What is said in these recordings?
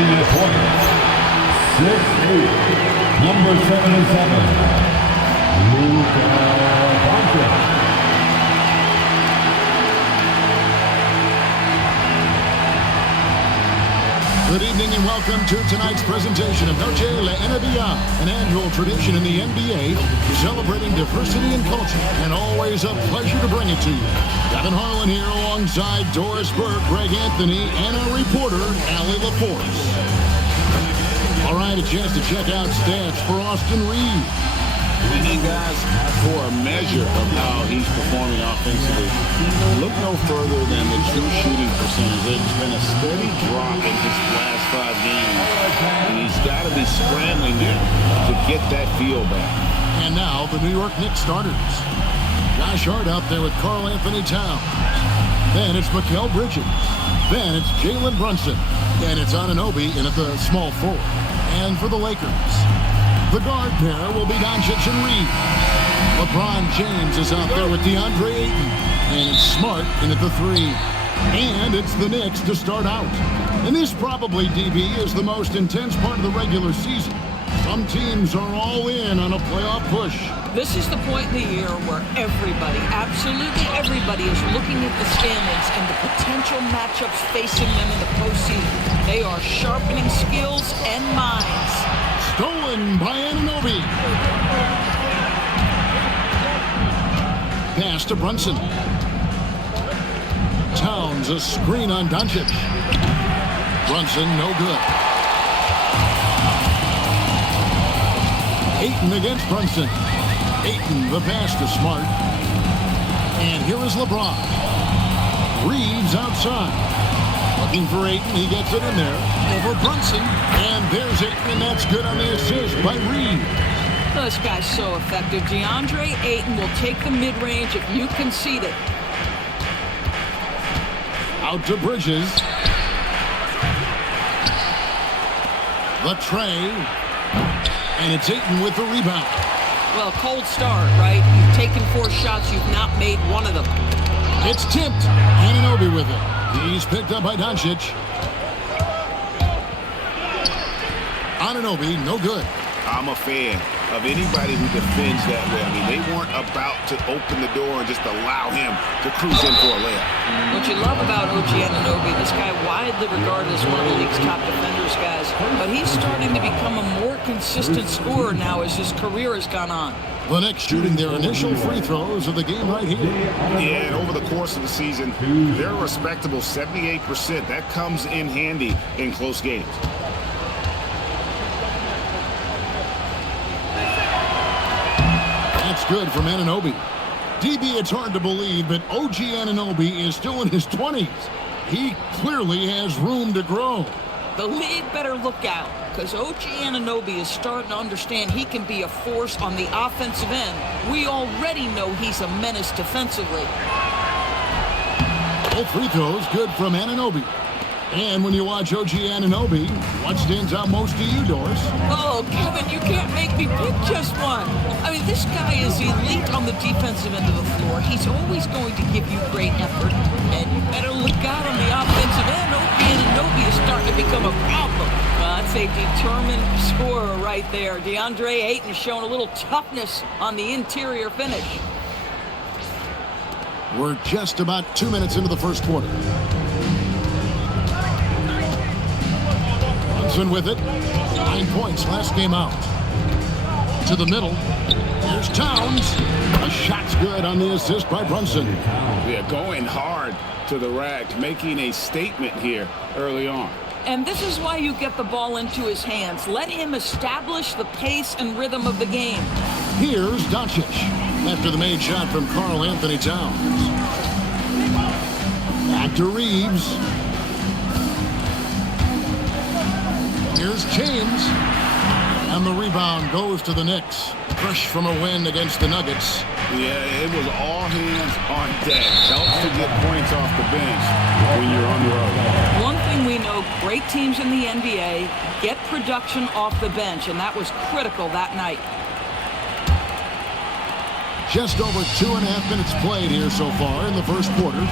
the opponent, 6'8", number 77, Luka Doncic. Good evening and welcome to tonight's presentation of Noche La NBA, an annual tradition in the NBA celebrating diversity and culture, and always a pleasure to bring it to you. Kevin Harlan here alongside Doris Burke, Greg Anthony, and our reporter, Allie LaForce. All right, a chance to check out stats for Austin Reeves. And guys, for a measure of how he's performing offensively, look no further than the true shooting percentage. There's been a steady drop in his last 5 games, and he's got to be scrambling now to get that feel back. And now the New York Knicks starters. Josh Hart out there with Karl Anthony Towns. Then it's Mikal Bridges. Then it's Jalen Brunson. And it's Anunoby in at the small forward. And for the Lakers, the guard pair will be Doncic and Reeves. LeBron James is out there with DeAndre Ayton. And it's Smart in at the 3. And it's the Knicks to start out. And this probably, DB, is the most intense part of the regular season. Some teams are all in on a playoff push. This is the point in the year where everybody, absolutely everybody, is looking at the standings and the potential matchups facing them in the postseason. They are sharpening skills and minds. Stolen by Anunoby. Pass to Brunson. Towns a screen on Doncic. Brunson no good. Ayton against Brunson. Ayton the pass to Smart. And here is LeBron. Reeves outside. Looking for Ayton, he gets it in there. Over Brunson. And there's Ayton, and that's good on the assist by Reeves. Oh, this guy's so effective. DeAndre Ayton will take the mid-range if you concede it. Out to Bridges. The tray. And it's Ayton with the rebound. Well, cold start, right? You've taken 4 shots. You've not made one of them. It's tipped. Anunoby with it. He's picked up by Doncic. Anunoby, no good. I'm a fan of anybody who defends that way. I mean, they weren't about to open the door and just allow him to cruise in for a layup. What you love about OG Anunoby, this guy widely regarded as one of the league's top defenders, guys, but he's starting to become a more consistent scorer now as his career has gone on. The Knicks shooting their initial free throws of the game right here. Yeah, and over the course of the season, they're a respectable 78%. That comes in handy in close games. That's good from Anunoby. DB, it's hard to believe, but OG Anunoby is still in his 20s. He clearly has room to grow. The league better look out, because OG Anunoby is starting to understand he can be a force on the offensive end. We already know he's a menace defensively. Both free throws good from Anunoby. And when you watch OG Anunoby, what stands out most to you, Doris? Oh, Kevin, you can't make me pick just one. I mean, this guy is elite on the defensive end of the floor. He's always going to give you great effort. And you better look out on the offensive end. OG Anunoby is starting to become a problem. That's a determined scorer right there. DeAndre Ayton showing a little toughness on the interior finish. We're just about 2 minutes into the first quarter. Brunson with it. 9 points last game out. To the middle. Here's Towns. A shot's good on the assist by Brunson. They're going hard to the rack, making a statement here early on. And this is why you get the ball into his hands. Let him establish the pace and rhythm of the game. Here's Doncic after the made shot from Karl Anthony Towns. Back to Reeves. Here's James. And the rebound goes to the Knicks. Fresh from a win against the Nuggets. Yeah, it was all hands on deck. Helps to get points off the bench when you're on the road. One thing we know, great teams in the NBA get production off the bench, and that was critical that night. Just over 2.5 minutes played here so far in the first quarter.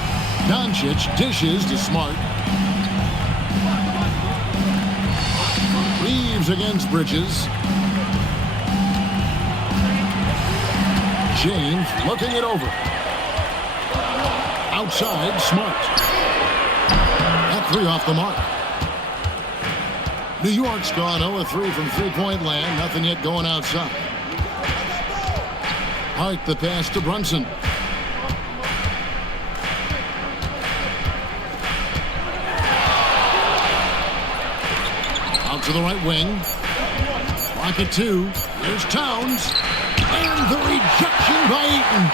Doncic dishes to Smart. against Bridges. James looking it over. Outside, Smart. That three off the mark. New York's gone 0-3 from three-point land. Nothing yet going outside. Hart the pass to Brunson. Out to the right wing. Block it two. Here's Towns. And the rejection by Eaton.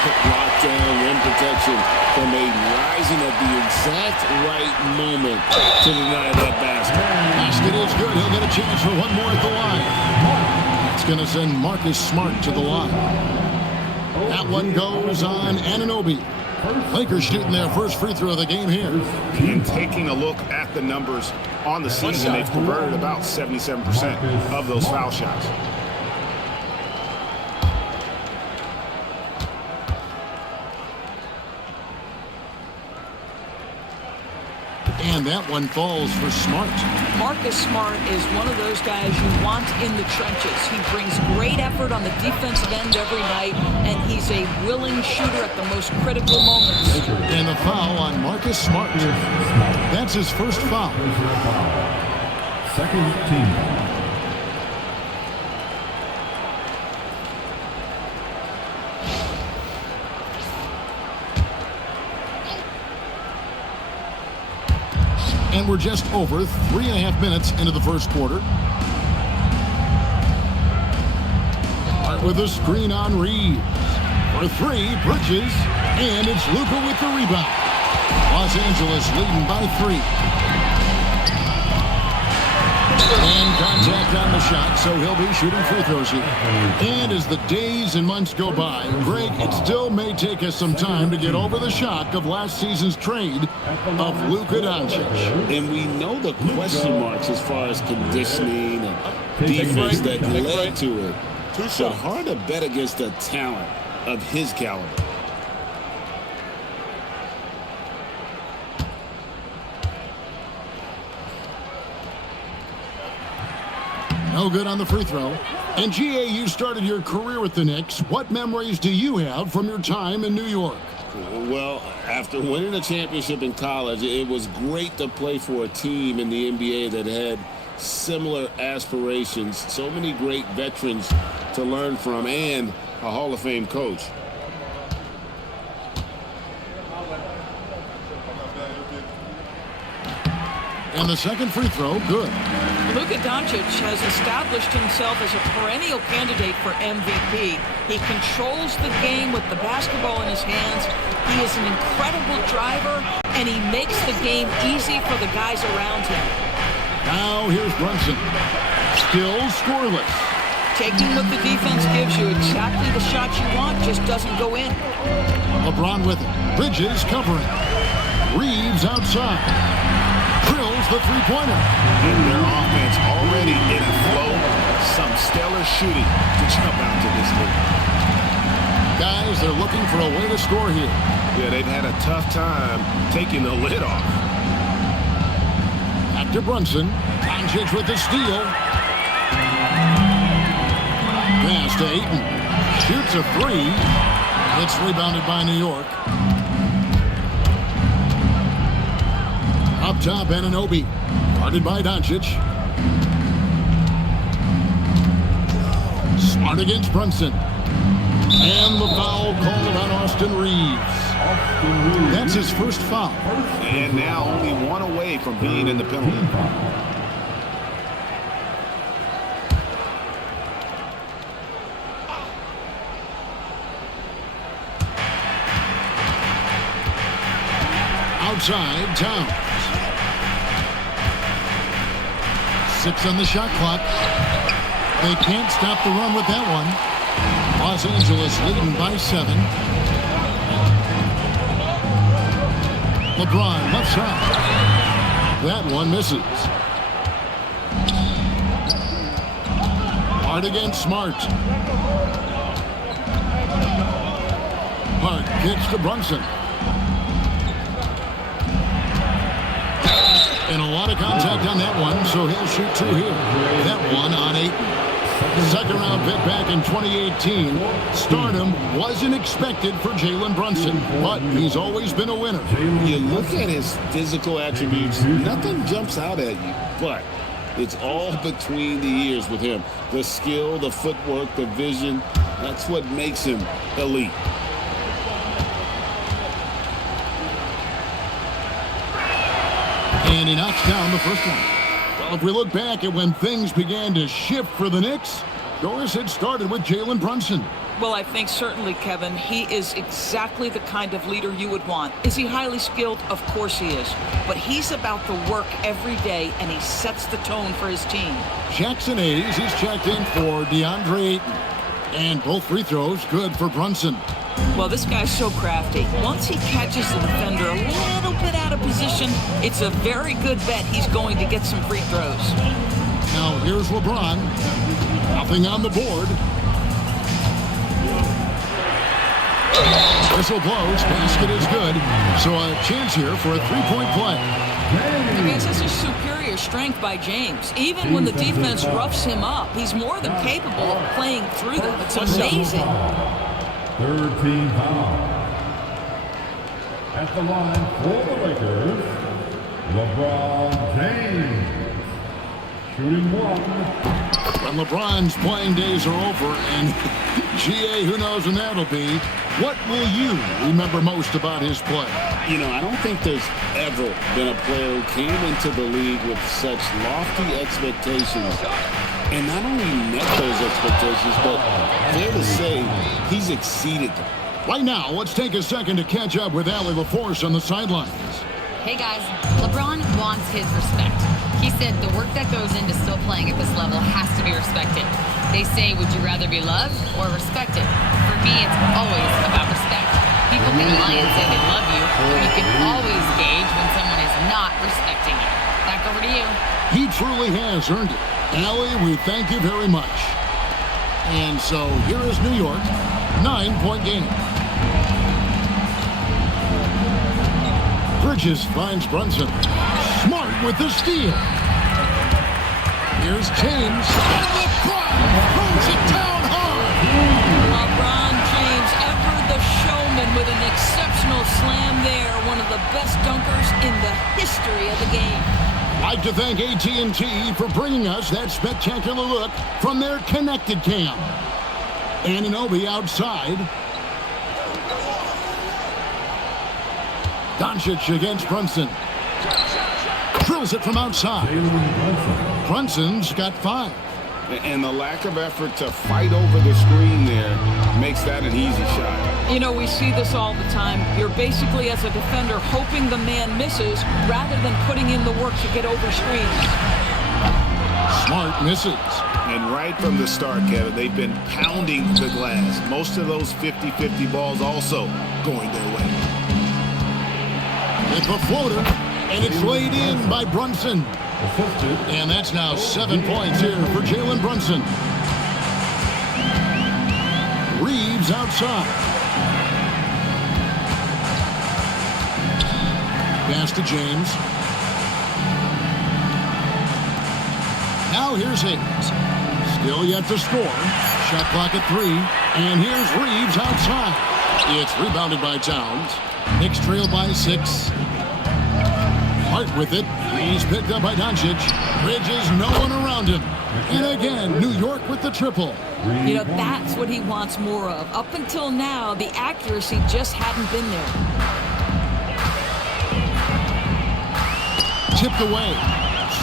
Lockdown, rim protection from a rising at the exact right moment to deny that basket. Basket is good. He'll get a chance for one more at the line. It's going to send Marcus Smart to the line. That one goes on Anunoby. Lakers shooting their first free throw of the game here. And taking a look at the numbers on the season, they've converted about 77% of those foul shots. And that one falls for Smart. Marcus Smart is one of those guys you want in the trenches. He brings great effort on the defensive end every night, and he's a willing shooter at the most critical moments. And the foul on Marcus Smart. That's his first foul. Second team. And we're just over 3.5 minutes into the first quarter. Hart with a screen on Reeves. For three, Bridges. And it's Luka with the rebound. Los Angeles leading by 3. And contact on the shot, so he'll be shooting free throws here. And as the days and months go by, Greg, it still may take us some time to get over the shock of last season's trade of Luka Doncic. And we know the question marks as far as conditioning and defense that led to it. But hard to bet against a talent of his caliber. No good on the free throw. And GA, you started your career with the Knicks. What memories do you have from your time in New York? Well, after winning a championship in college, it was great to play for a team in the NBA that had similar aspirations. So many great veterans to learn from and a Hall of Fame coach. And the second free throw, good. Luka Doncic has established himself as a perennial candidate for MVP. He controls the game with the basketball in his hands. He is an incredible driver, and he makes the game easy for the guys around him. Now here's Brunson. Still scoreless. Taking what the defense gives you, exactly the shot you want, just doesn't go in. LeBron with it. Bridges covering. Reeves outside. Drills the three-pointer. And their offense already in a flow. Some stellar shooting to jump out to this league. Guys, they're looking for a way to score here. Yeah, they've had a tough time taking the lid off. Back to Brunson. Doncic with the steal. Pass to Ayton. Shoots a three. It's rebounded by New York. Up top, Anunoby. Guarded by Doncic. Smart against Brunson. And the foul called on Austin Reeves. That's his first foul. And now only one away from being in the penalty. Outside, Towns. 6 on the shot clock. They can't stop the run with that one. Los Angeles leading by 7. LeBron left side. That one misses. Hart against Smart. Hart kicks to Brunson. And a lot of contact on that one, so he'll shoot 2 here. That one on 8. Second round pick back in 2018. Stardom wasn't expected for Jalen Brunson, but he's always been a winner. You look at his physical attributes, nothing jumps out at you, but it's all between the ears with him. The skill, the footwork, the vision, that's what makes him elite. And he knocks down the first one. Well, if we look back at when things began to shift for the Knicks, Doris had started with Jalen Brunson. Well, I think certainly, Kevin, he is exactly the kind of leader you would want. Is he highly skilled? Of course he is. But he's about the work every day, and he sets the tone for his team. Jackson Hayes, he's checked in for DeAndre Ayton. And both free throws good for Brunson. Well, this guy's so crafty. Once he catches the defender a little bit out of position, it's a very good bet he's going to get some free throws. Now here's LeBron. Nothing on the board. Whistle blows. Basket is good. So a chance here for a three-point play. I guess this is superior strength by James. Even when the defense roughs him up, he's more than capable of playing through them. It's amazing. Third team foul. At the line for the Lakers, LeBron James. Shooting 1. When LeBron's playing days are over, and GA, who knows when that'll be, what will you remember most about his play? You know, I don't think there's ever been a player who came into the league with such lofty expectations and not only met those expectations, but fair to say, he's exceeded them. Right now, let's take a second to catch up with Allie LaForce on the sidelines. Hey guys, LeBron wants his respect. He said the work that goes into still playing at this level has to be respected. They say, would you rather be loved or respected? For me, it's always about respect. People can lie and say they love you, or you can always gauge when someone is not respecting you. Back over to you. He truly has earned it. Allie, we thank you very much. And so here is New York, 9-point game. Bridges finds Brunson. Smart with the steal. Here's James. And LeBron throws it down hard. LeBron James, ever the showman with an exceptional slam there. One of the best dunkers in the history of the game. I'd like to thank AT&T for bringing us that spectacular look from their connected cam. Anunoby outside. Doncic against Brunson. Drills it from outside. Brunson's got 5. And the lack of effort to fight over the screen there makes that an easy shot. You know, we see this all the time. You're basically, as a defender, hoping the man misses rather than putting in the work to get over screens. Smart misses. And right from the start, Kevin, they've been pounding the glass. Most of those 50-50 balls also going their way. It's a floater, and it's laid in by Brunson. And that's now 7 points here for Jalen Brunson. Reeves outside. Pass to James. Now here's Hayes. Still yet to score. Shot clock at 3. And here's Reeves outside. It's rebounded by Towns. Knicks trail by 6. Hart with it. He's picked up by Doncic. Bridges, no one around him. And again, New York with the triple. You know, that's what he wants more of. Up until now, the accuracy just hadn't been there. Tipped away.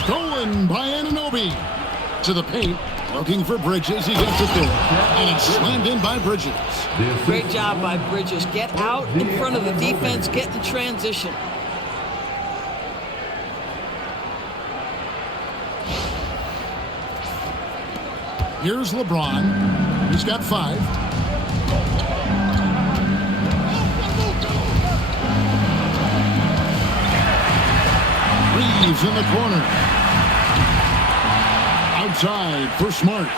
Stolen by Anunoby. To the paint. Looking for Bridges. He gets it there. And it's slammed in by Bridges. Great job by Bridges. Get out in front of the defense. Get in transition. Here's LeBron. He's got 5. Reeves in the corner. Outside for Smart.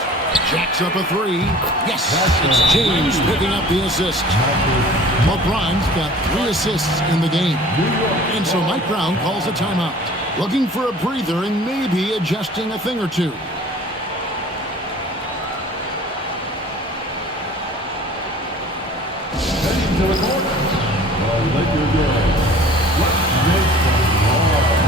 Jacks up a 3. Yes, it's James picking up the assist. LeBron's got 3 assists in the game. And so Mike Brown calls a timeout. Looking for a breather and maybe adjusting a thing or two. Heading to the corner. The Lakers girls. Let's make some noise.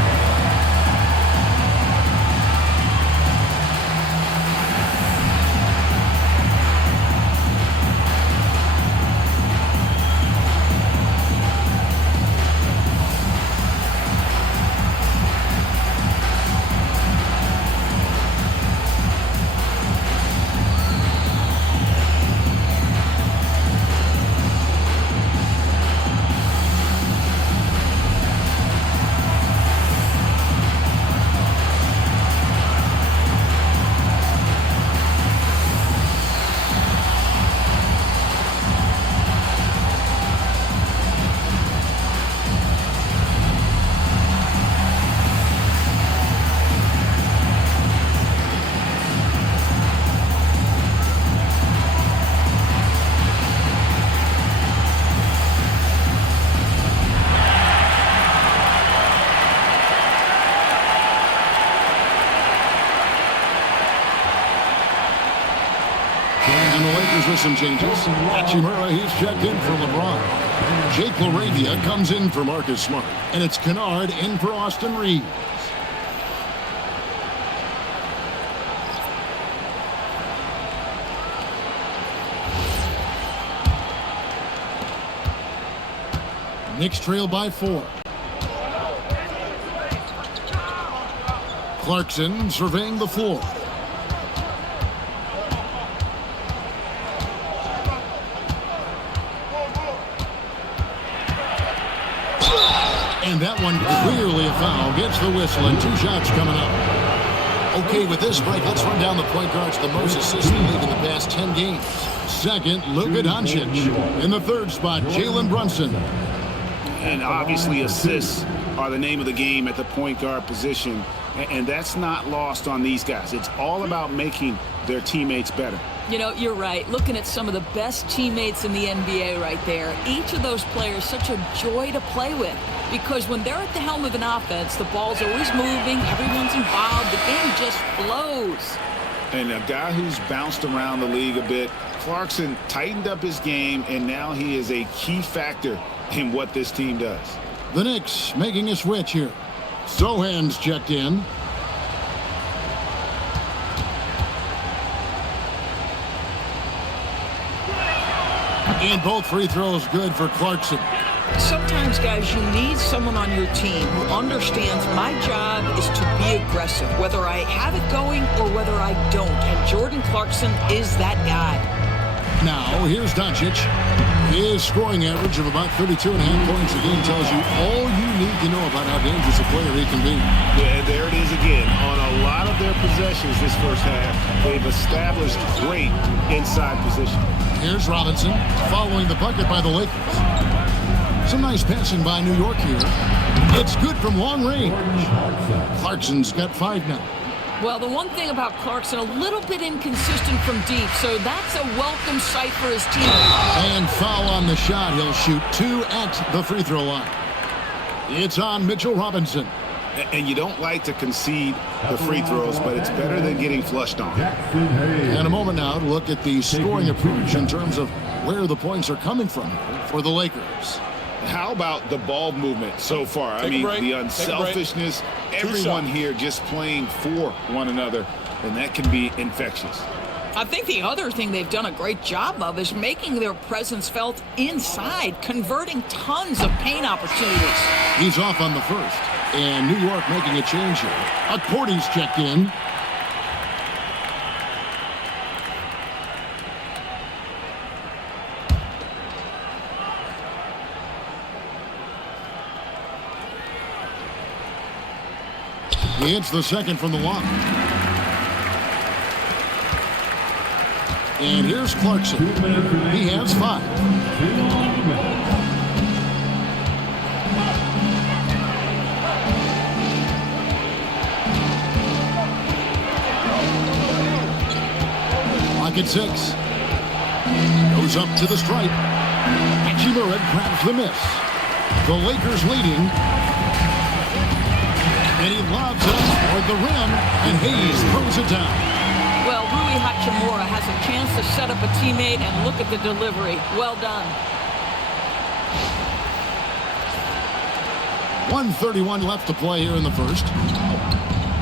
And the Lakers with some changes. Hachimura, he's checked in for LeBron. Jake LaRavia comes in for Marcus Smart. And it's Kennard in for Austin Reeves. Knicks trail by 4. Clarkson surveying the floor. And that one clearly a foul. Gets the whistle and 2 shots coming up. Okay, with this break, let's run down the point guards, the most assists in the league in the past 10 games. Second, Luka Doncic. In the third spot, Jalen Brunson. And obviously assists are the name of the game at the point guard position. And that's not lost on these guys. It's all about making their teammates better. You know, you're right. Looking at some of the best teammates in the NBA right there, each of those players such a joy to play with. Because when they're at the helm of an offense, the ball's always moving, everyone's involved, the game just flows. And a guy who's bounced around the league a bit, Clarkson tightened up his game, and now he is a key factor in what this team does. The Knicks making a switch here. Sohan's checked in. And both free throws good for Clarkson. Sometimes, guys, you need someone on your team who understands my job is to be aggressive, whether I have it going or whether I don't. And Jordan Clarkson is that guy. Now, here's Doncic. His scoring average of about 32.5 points a game tells you all you need to know about how dangerous a player he can be. Yeah, there it is again. On a lot of their possessions this first half, they've established great inside position. Here's Robinson following the bucket by the Lakers. Some nice passing by New York here. It's good from long range. Clarkson's got 5 now. Well, the one thing about Clarkson, a little bit inconsistent from deep, so that's a welcome sight for his team. And foul on the shot. He'll shoot 2 at the free throw line. It's on Mitchell Robinson. And you don't like to concede the free throws, but it's better than getting flushed on. And a moment now to look at the scoring approach in terms of where the points are coming from for the Lakers. How about the ball movement so far? I mean, the unselfishness, everyone here just playing for one another, and that can be infectious. I think the other thing they've done a great job of is making their presence felt inside, converting tons of paint opportunities. He's off on the first, and New York making a change here. Accordi's checked in. It's the second from the line. And here's Clarkson. He has 5. Lock at 6. Goes up to the stripe. Hachimura grabs the miss. The Lakers leading. and he lobs it toward the rim, and Hayes throws it down. Well, Rui Hachimura has a chance to set up a teammate, and look at the delivery. Well done. 1:31 left to play here in the first.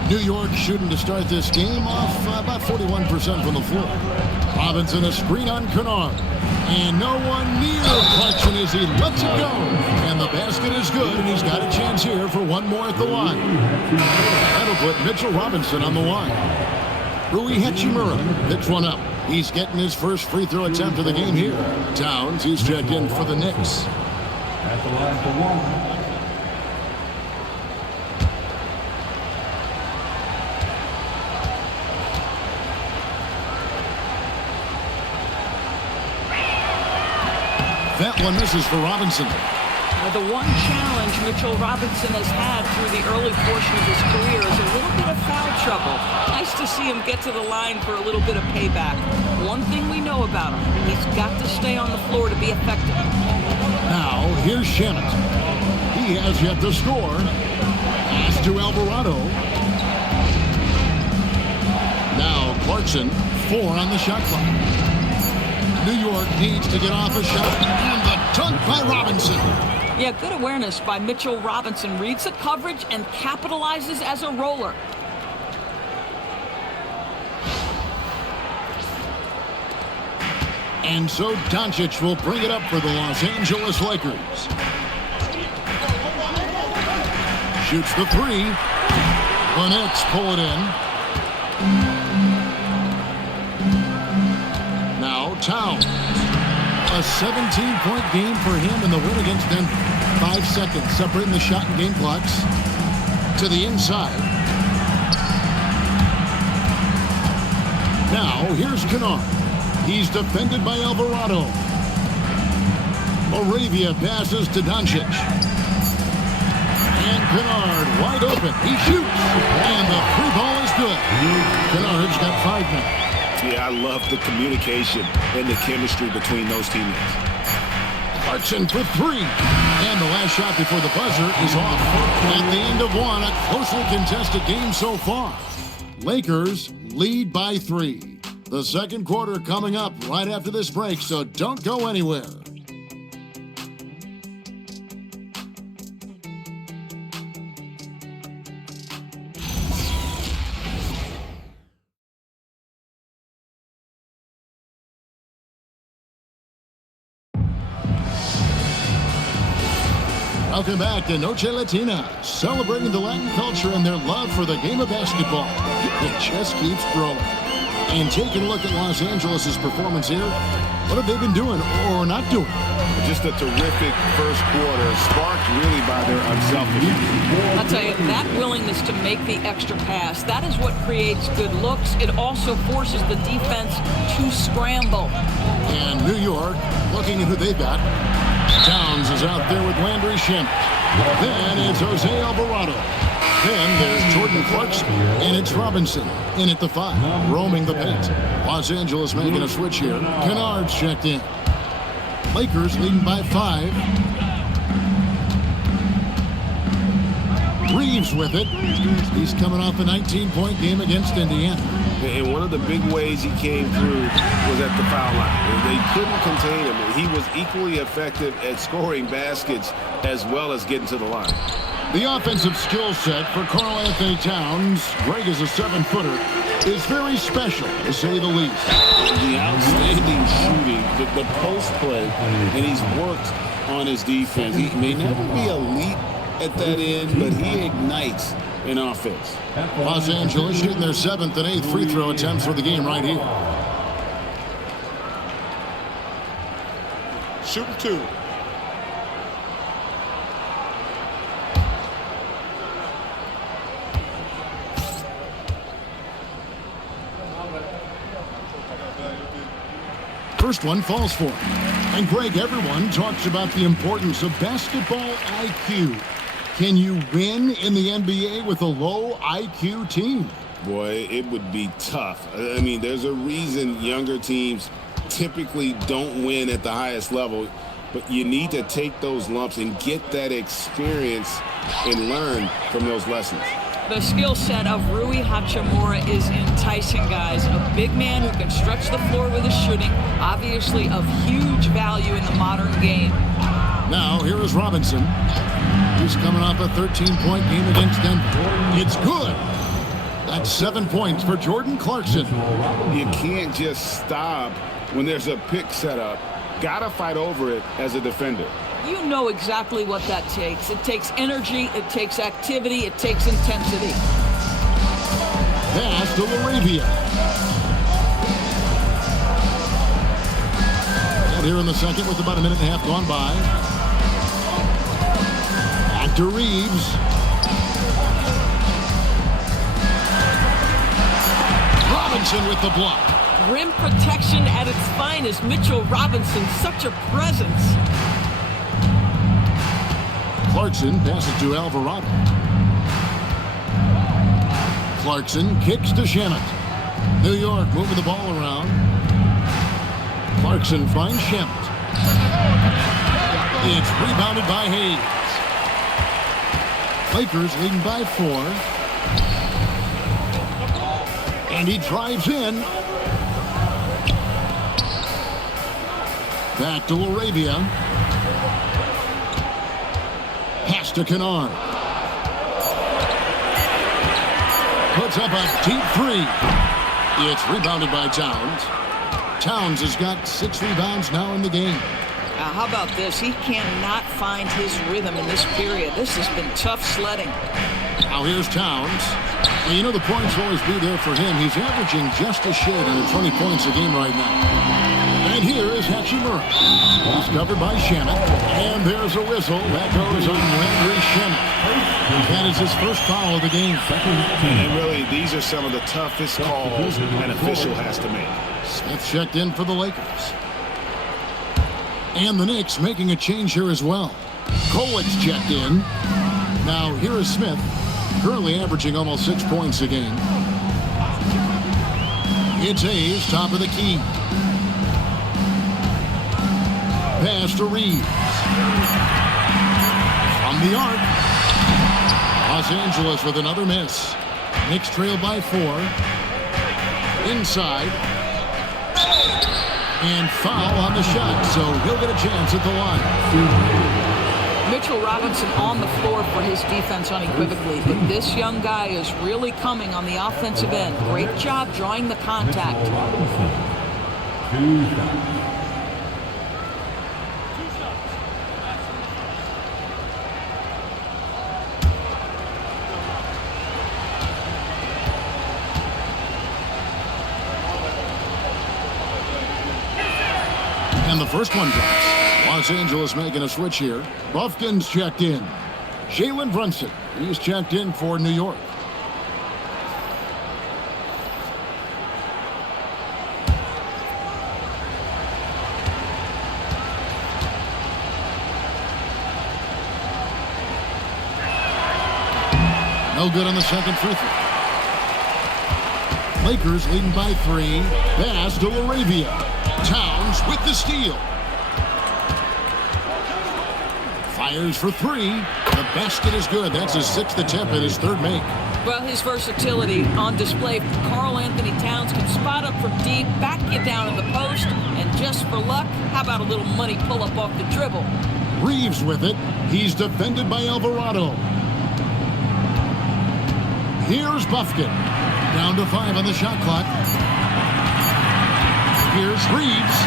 New York shooting to start this game off about 41% from the floor. Robinson a screen on Kennard. And no one near Clarkson as he lets it go. And the basket is good, and he's got a chance here for one more at the line. That'll put Mitchell Robinson on the line. Rui Hachimura picks one up. He's getting his first free throw attempt of the game here. Towns, he's checked in for the Knicks. At the line for one. That one misses for Robinson. The one challenge Mitchell Robinson has had through the early portion of his career is a little bit of foul trouble. Nice to see him get to the line for a little bit of payback. One thing we know about him, he's got to stay on the floor to be effective. Now, here's Shannon. He has yet to score. Pass to Alvarado. Now, Clarkson, 4 on the shot clock. New York needs to get off a shot. And the dunk by Robinson. Yeah, good awareness by Mitchell Robinson. Reads the coverage and capitalizes as a roller. And so Doncic will bring it up for the Los Angeles Lakers. Shoots the 3. The Knicks pull it in. Now Towns. A 17-point game for him in the win against Denver. 5 seconds separating the shot and game clocks. To the inside. Now here's Kennard. He's defended by Alvarado. Moravia passes to Doncic. And Kennard wide open. He shoots. And the free ball is good. Kennard's got 5 now. Yeah, I love the communication and the chemistry between those teammates. Clarkson for 3. And the last shot before the buzzer is off. At the end of one, a closely contested game so far. Lakers lead by 3. The second quarter coming up right after this break, so don't go anywhere. Welcome back to Noche Latina, celebrating the Latin culture and their love for the game of basketball. It just keeps growing. And taking a look at Los Angeles' performance here, what have they been doing or not doing? Just a terrific first quarter, sparked really by their unselfishness. I'll tell you, that willingness to make the extra pass, that is what creates good looks. It also forces the defense to scramble. And New York, looking at who they got. Towns is out there with Landry Shamet. Then it's Jose Alvarado. Then there's Jordan Clarkson, and it's Robinson in at the 5, roaming the paint. Los Angeles making a switch here. Kennard's checked in. Lakers leading by 5. Reeves with it. He's coming off a 19-point game against Indiana. And one of the big ways he came through was at the foul line. They couldn't contain him. He was equally effective at scoring baskets as well as getting to the line. The offensive skill set for Karl Anthony Towns, Greg is a 7-footer, is very special, to say the least. The outstanding shooting, the post play, and he's worked on his defense. He may never be elite at that end, but he ignites in offense. Los Angeles shooting their 7th and 8th free throw attempts for the game right here. Shooting 2. First one falls for him. And Greg, everyone talks about the importance of basketball IQ. Can you win in the NBA with a low IQ team? Boy, it would be tough. I mean, there's a reason younger teams typically don't win at the highest level, but you need to take those lumps and get that experience and learn from those lessons. The skill set of Rui Hachimura is enticing, guys. A big man who can stretch the floor with his shooting, obviously of huge value in the modern game. Now, here is Robinson. He's coming off a 13-point game against Denver. It's good. That's 7 points for Jordan Clarkson. You can't just stop when there's a pick set up. Gotta fight over it as a defender. You know exactly what that takes. It takes energy, it takes activity, it takes intensity. Pass to Laravia. And here in the second with about a minute and a half gone by. Back to Reeves. Robinson with the block. Rim protection at its finest. Mitchell Robinson, such a presence. Clarkson passes to Alvarado. Clarkson kicks to Shamet. New York moving the ball around. Clarkson finds Shamet. It's rebounded by Hayes. Lakers leading by 4. And he drives in. Back to Laravia. Pass to Kennard. Puts up a deep 3. It's rebounded by Towns. Towns has got 6 rebounds now in the game. How about this? He cannot find his rhythm in this period. This has been tough sledding. Now here's Towns. And you know the points will always be there for him. He's averaging just a shade under 20 points a game right now. And here is Hachimura. He's covered by Shamet. And there's a whistle. That goes on Landry Shamet. That is his first foul of the game. And really, these are some of the toughest calls an official has to make. Smith checked in for the Lakers. And the Knicks making a change here as well. Kolic's checked in. Now here is Smith, currently averaging almost 6 points a game. It's Hayes, top of the key. Pass to Reeves. From the arc. Los Angeles with another miss. Knicks trail by 4. Inside. And foul on the shot, so he'll get a chance at the line. Mitchell Robinson on the floor for his defense unequivocally, but this young guy is really coming on the offensive end. Great job drawing the contact. And the first one drops. Los Angeles making a switch here. Buffkin's checked in. Jalen Brunson, he's checked in for New York. No good on the second free throw. Lakers leading by 3. Pass to Laravia. Towns with the steal. Fires for 3. The basket is good. That's his 6th attempt and his 3rd make. Well, his versatility on display. Karl Anthony Towns can spot up from deep, back you down in the post, and just for luck, how about a little money pull-up off the dribble? Reeves with it. He's defended by Alvarado. Here's Buffkin. Down to 5 on the shot clock. Here's Reeves,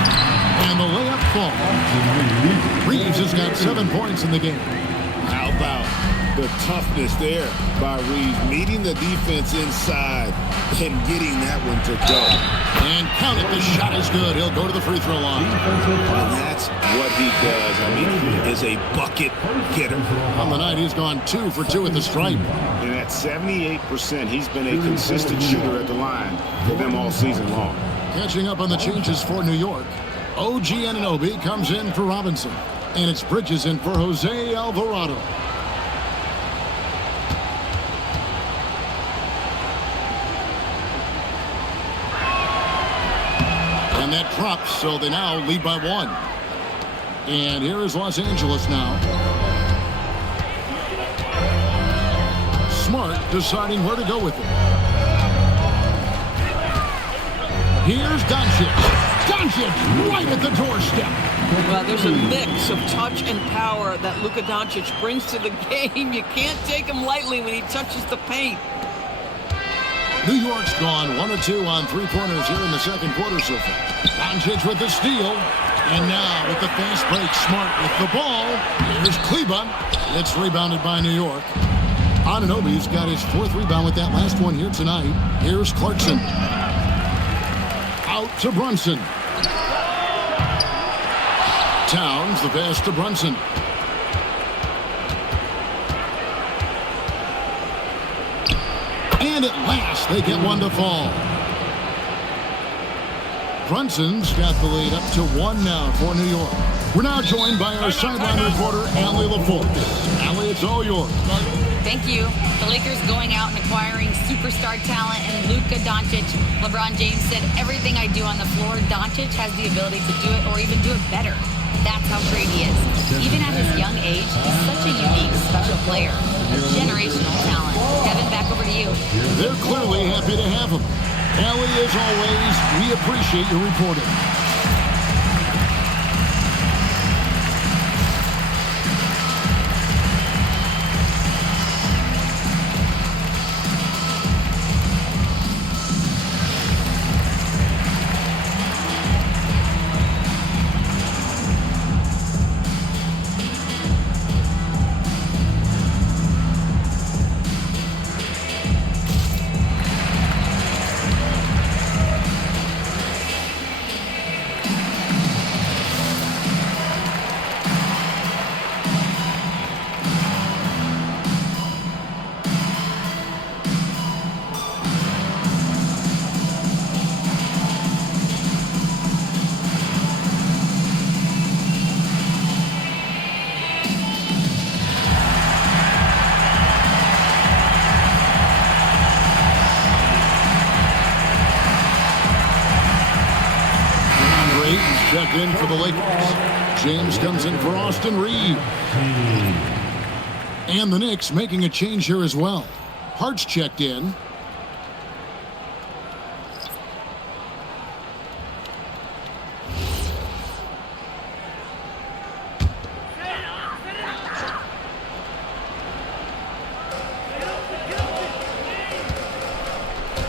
and the layup falls. Reeves has got 7 points in the game. How about the toughness there by Reeves, meeting the defense inside and getting that one to go. And count it, the shot is good. He'll go to the free throw line. And that's what he does. I mean, he is a bucket getter. On the night, he's gone 2 for 2 at the stripe. And at 78%, he's been a consistent shooter at the line for them all season long. Catching up on the changes for New York. OG Anunoby comes in for Robinson. And it's Bridges in for Jose Alvarado. And that drops, so they now lead by 1. And here is Los Angeles now. Smart deciding where to go with it. Here's Doncic. Doncic right at the doorstep. Well, there's a mix of touch and power that Luka Doncic brings to the game. You can't take him lightly when he touches the paint. New York's gone 1 of 2 on three-pointers here in the second quarter so far. Doncic with the steal. And now with the fast break, Smart with the ball. Here's Kleba. It's rebounded by New York. Anunoby's got his 4th rebound with that last one here tonight. Here's Clarkson. Out to Brunson. Towns, the pass to Brunson. And at last, they get one to fall. Brunson's got the lead up to 1 now for New York. We're now joined by our sideline reporter, Allie LaForce. Allie, it's all yours. Thank you. The Lakers going out and acquiring superstar talent and Luka Doncic. LeBron James said, everything I do on the floor, Doncic has the ability to do it or even do it better. That's how great he is. Even at his young age, he's such a unique, special player. A generational talent. Kevin, back over to you. They're clearly happy to have him. Allie, as always, we appreciate your reporting. Checked in for the Lakers. James comes in for Austin Reeves. And the Knicks making a change here as well. Hart's checked in.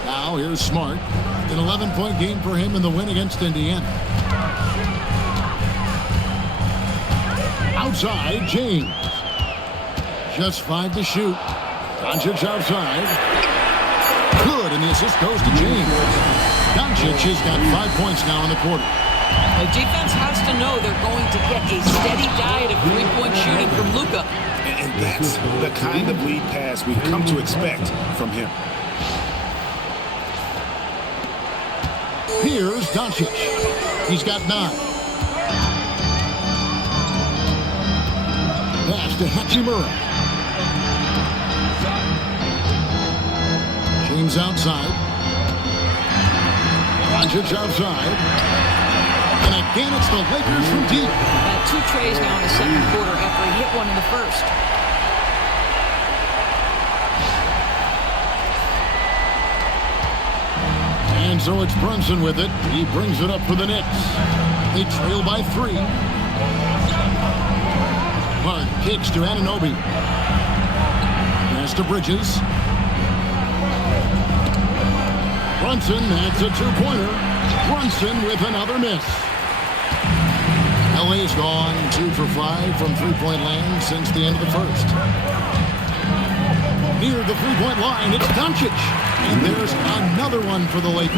Now here's Smart. An 11-point game for him in the win against Indiana. Outside, James. Just 5 to shoot. Doncic outside. Good, and the assist goes to James. Doncic has got 5 points now in the quarter. The defense has to know they're going to get a steady diet of three-point shooting from Luka. And that's the kind of lead pass we've come to expect from him. Here's Doncic. He's got 9. Pass to Hachimura. James outside. Doncic outside. And again, it's the Lakers from deep. 2 trays now in the second quarter after he hit one in the first. And so it's Brunson with it. He brings it up for the Knicks. They trail by 3. Hart kicks to Anunoby. Pass to Bridges. Brunson, that's a 2-pointer. Brunson with another miss. LA's gone 2 for 5 from three-point land since the end of the first. Near the three-point line, it's Doncic. And there's another one for the Lakers.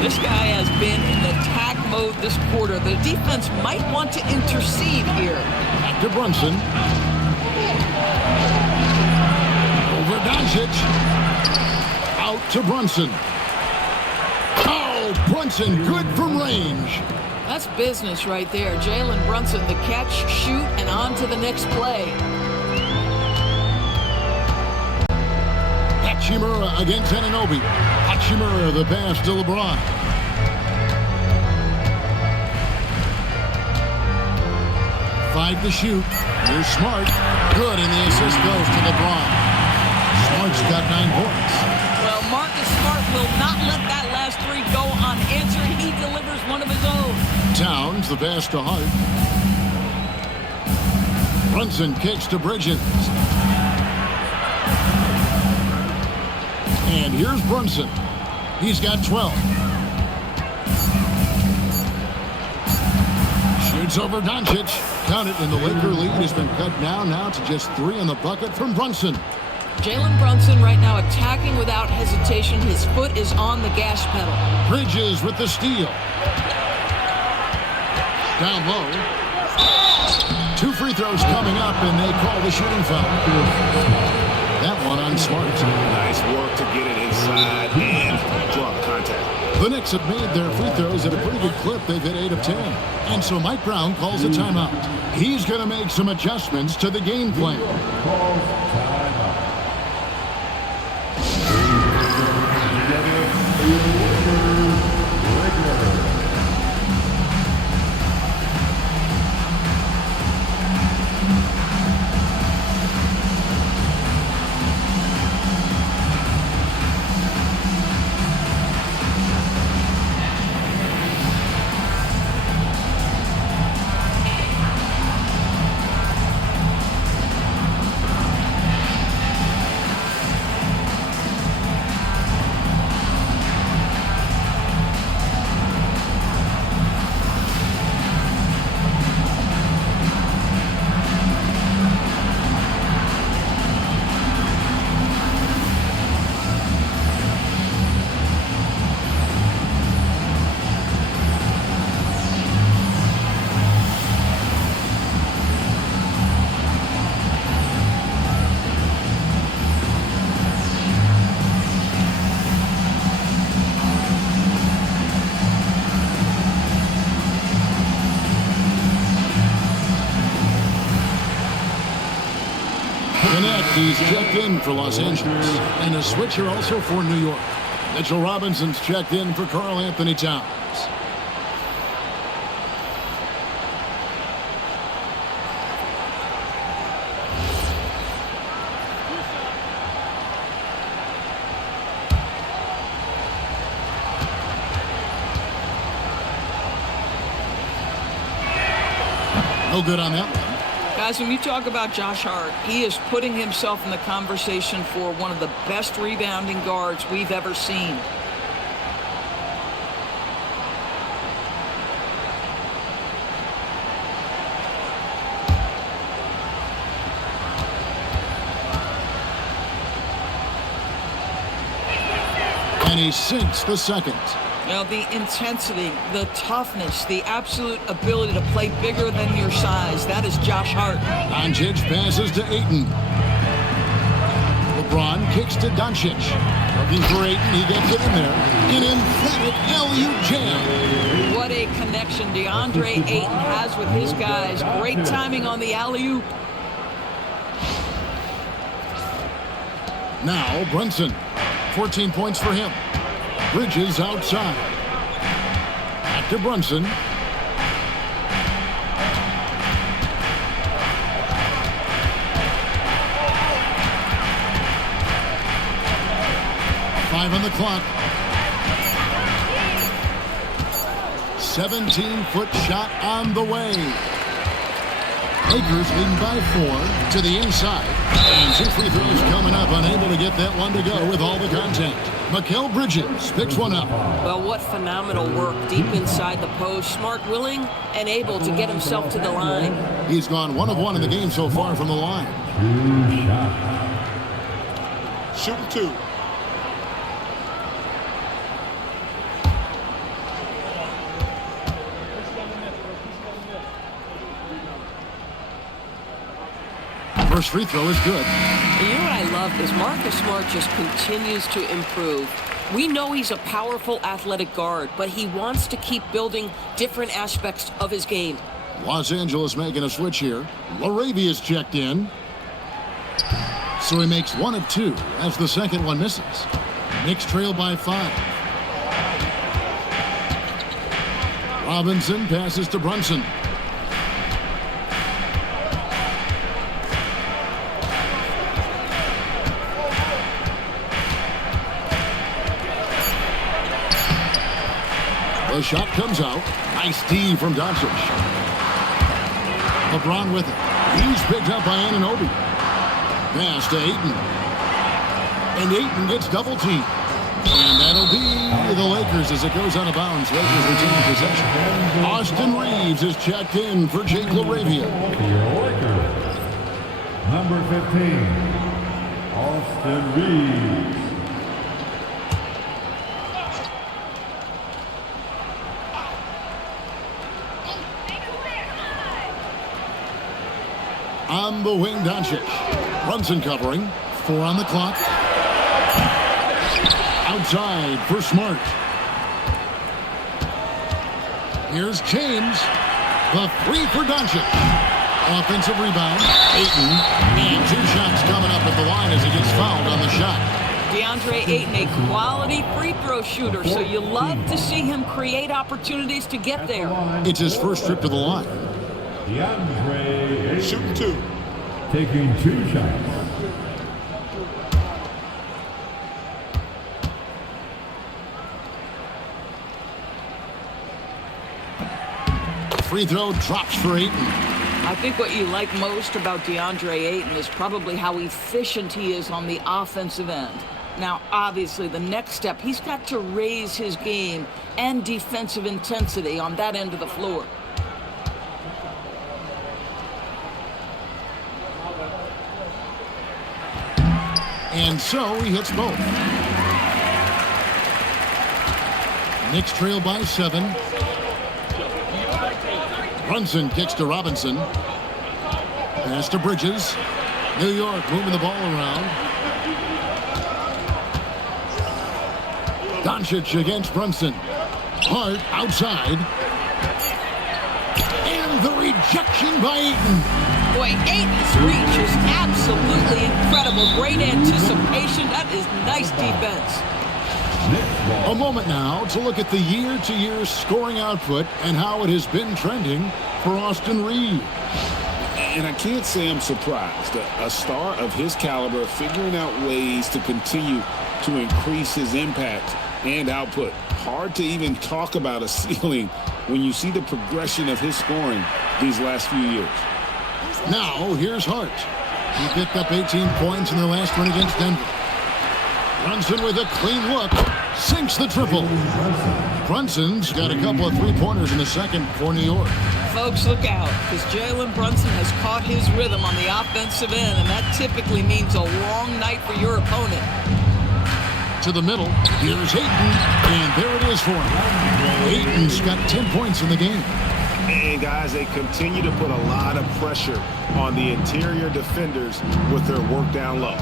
This guy has been in attack mode this quarter. The defense might want to intercede here. Back to Brunson. Over Doncic. Out to Brunson. Oh, Brunson, good from range. That's business right there. Jalen Brunson, the catch, shoot, and on to the next play. Hachimura against Anunoby. Hachimura, the pass to LeBron. Five to shoot. Here's Smart. Good, and the assist goes to LeBron. Smart's got 9 points. Well, Marcus Smart will not let that last three go unanswered. He delivers one of his own. Towns the pass to Hart. Brunson kicks to Bridges. And here's Brunson. He's got 12. Shoots over Doncic. Count it, and the Laker lead has been cut down now to just 3 in the bucket from Brunson. Jalen Brunson right now attacking without hesitation. His foot is on the gas pedal. Bridges with the steal. Down low. 2 free throws coming up, and they call the shooting foul. That one on Smart. Nice work to get it inside and draw the contact. The Knicks have made their free throws at a pretty good clip. They've hit 8 of 10. And so Mike Brown calls a timeout. He's going to make some adjustments to the game plan. He's checked in for Los Angeles. And a switcher also for New York. Mitchell Robinson's checked in for Karl Anthony Towns. No good on that one. Guys, when you talk about Josh Hart, he is putting himself in the conversation for one of the best rebounding guards we've ever seen. And he sinks the second. Well, the intensity, the toughness, the absolute ability to play bigger than your size. That is Josh Hart. Doncic passes to Ayton. LeBron kicks to Doncic. Looking for Ayton. He gets it in there. An emphatic alley-oop jam. What a connection DeAndre Ayton has with his guys. Great timing on the alley-oop. Now Brunson. 14 points for him. Bridges outside. Back to Brunson. Five on the clock. 17-foot shot on the way. Lakers leading by 4 to the inside. And 2 free throws coming up. Unable to get that one to go with all the contact. Mikal Bridges picks one up. Well, what phenomenal work deep inside the post. Smart, willing, and able to get himself to the line. He's gone 1 of 1 in the game so far from the line. Shooting 2. First free throw is good. And you know what I love is Marcus Smart just continues to improve. We know he's a powerful athletic guard, but he wants to keep building different aspects of his game. Los Angeles making a switch here. Laravia's checked in. So he makes 1 of 2 as the second one misses. Knicks trail by 5. Robinson passes to Brunson. The shot comes out. Nice D from Doncic. LeBron with it. He's picked up by Anunoby. Pass to Ayton. And Ayton gets double teamed. And that'll be the Lakers as it goes out of bounds. Lakers retain possession. Austin Reeves is checked in for Jake LaRavia. Your Lakers. Number 15, Austin Reeves. On the wing, Doncic. Brunson covering. 4 on the clock. Outside for Smart. Here's James. The 3 for Doncic. Offensive rebound. Ayton. And 2 shots coming up at the line as he gets fouled on the shot. DeAndre Ayton, a quality free throw shooter, so you love to see him create opportunities to get there. It's his first trip to the line. DeAndre Ayton. Shoot 2. Taking 2 shots. Free throw drops for Ayton. I think what you like most about DeAndre Ayton is probably how efficient he is on the offensive end. Now, obviously, the next step, he's got to raise his game and defensive intensity on that end of the floor. And so he hits both. Knicks trail by 7. Brunson kicks to Robinson. Pass to Bridges. New York moving the ball around. Doncic against Brunson. Hart outside. And the rejection by Ayton. Boy, Ayton's reach is absolutely incredible. Great anticipation. That is nice defense. A moment now to look at the year-to-year scoring output and how it has been trending for Austin Reeves. And I can't say I'm surprised. A star of his caliber figuring out ways to continue to increase his impact and output. Hard to even talk about a ceiling when you see the progression of his scoring these last few years. Now, here's Hart. He picked up 18 points in their last win against Denver. Brunson with a clean look. Sinks the triple. Brunson's got a couple of three-pointers in the second for New York. Folks, look out, because Jalen Brunson has caught his rhythm on the offensive end, and that typically means a long night for your opponent. To the middle. Here's Ayton, and there it is for him. Ayton's got 10 points in the game. And guys, they continue to put a lot of pressure on the interior defenders with their work down low.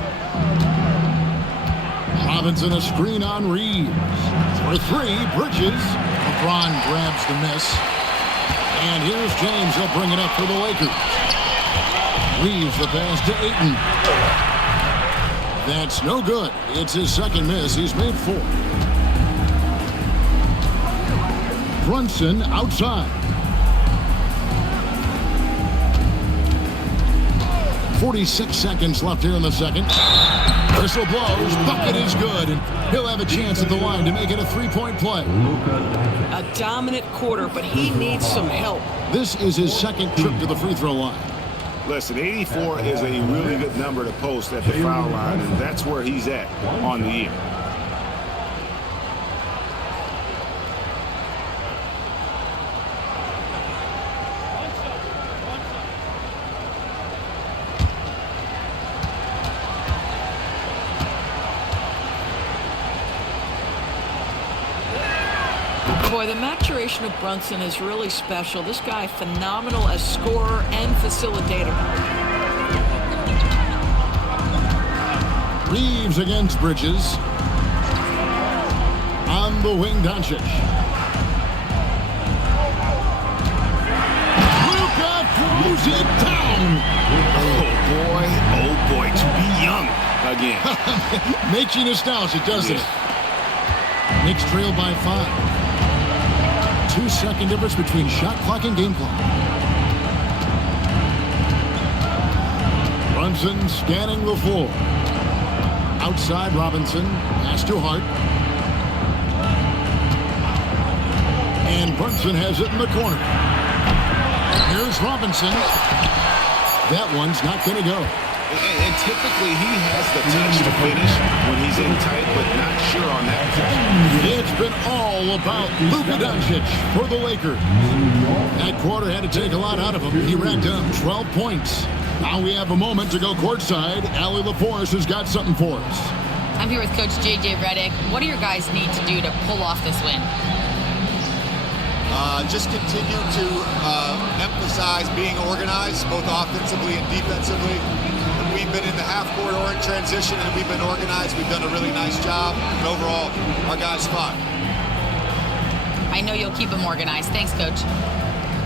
Robinson a screen on Reeves. For 3, Bridges. LeBron grabs the miss. And here's James. He'll bring it up for the Lakers. Reeves the pass to Ayton. That's no good. It's his second miss. He's made 4. Brunson outside. 46 seconds left here in the second. Whistle blows. Bucket is good. And he'll have a chance at the line to make it a 3-point play. A dominant quarter, but he needs some help. This is his second trip to the free throw line. Listen, 84 is a really good number to post at the foul line, and that's where he's at on the year. Boy, the maturation of Brunson is really special. This guy, phenomenal as scorer and facilitator. Reeves against Bridges. On the wing, Doncic. Luka throws it down. Oh boy, to be young again. Makes you nostalgic, doesn't it? Knicks trail by 5. 2-second difference between shot clock and game clock. Brunson scanning the floor. Outside Robinson. Pass to Hart. And Brunson has it in the corner. Here's Robinson. That one's not going to go. And typically he has the touch to finish when he's in tight, but not sure on that possession. It's been all about Luka Doncic for the Lakers. That quarter had to take a lot out of him. He racked up 12 points. Now we have a moment to go courtside. Allie LaForce has got something for us. I'm here with Coach J.J. Redick. What do your guys need to do to pull off this win? Just continue to emphasize being organized, both offensively and defensively. We've been in the half-court or in transition, and we've been organized. We've done a really nice job. And overall, our guys fought. I know you'll keep them organized. Thanks, Coach.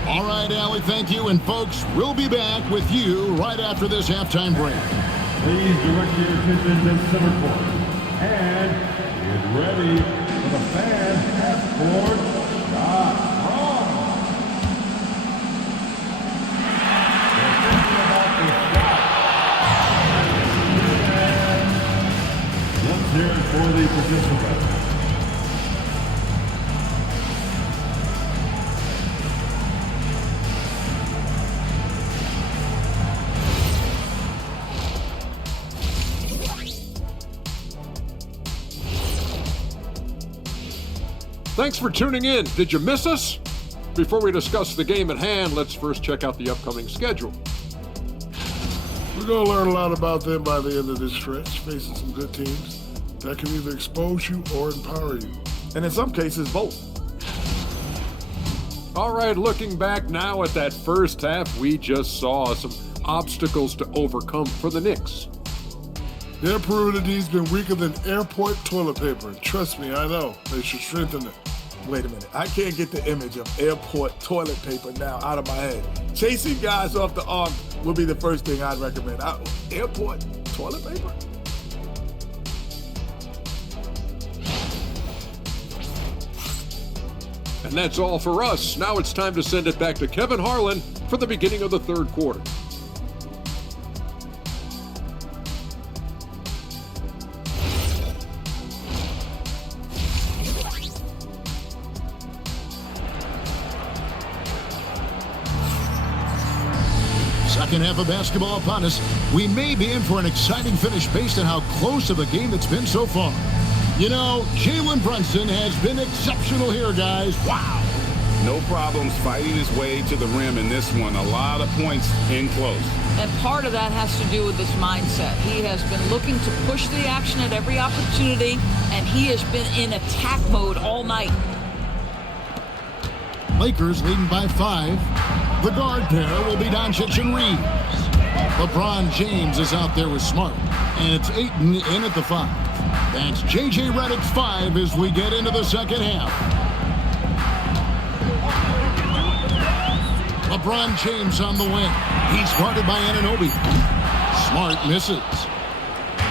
All right, Allie, thank you. And, folks, we'll be back with you right after this halftime break. Please direct your attention to center court. And get ready for the fan half-court shot. Here for the participants. Thanks for tuning in. Did you miss us? Before we discuss the game at hand, let's first check out the upcoming schedule. We're going to learn a lot about them by the end of this stretch, facing some good teams that can either expose you or empower you. And in some cases, both. All right, looking back now at that first half, we just saw some obstacles to overcome for the Knicks. Their perimeter's been weaker than airport toilet paper. Trust me, I know. They should strengthen it. Wait a minute. I can't get the image of airport toilet paper now out of my head. Chasing guys off the arc would be the first thing I'd recommend. Airport toilet paper? And that's all for us. Now it's time to send it back to Kevin Harlan for the beginning of the third quarter. Second half of basketball upon us. We may be in for an exciting finish based on how close of a game it's been so far. You know, Jalen Brunson has been exceptional here, guys. Wow. No problems fighting his way to the rim in this one. A lot of points in close. And part of that has to do with his mindset. He has been looking to push the action at every opportunity, and he has been in attack mode all night. Lakers leading by 5. The guard pair will be Doncic and Reeves. LeBron James is out there with Smart, and it's Ayton in at the 5. That's J.J. Redick's 5 as we get into the second half. LeBron James on the wing. He's guarded by Anunoby. Smart misses.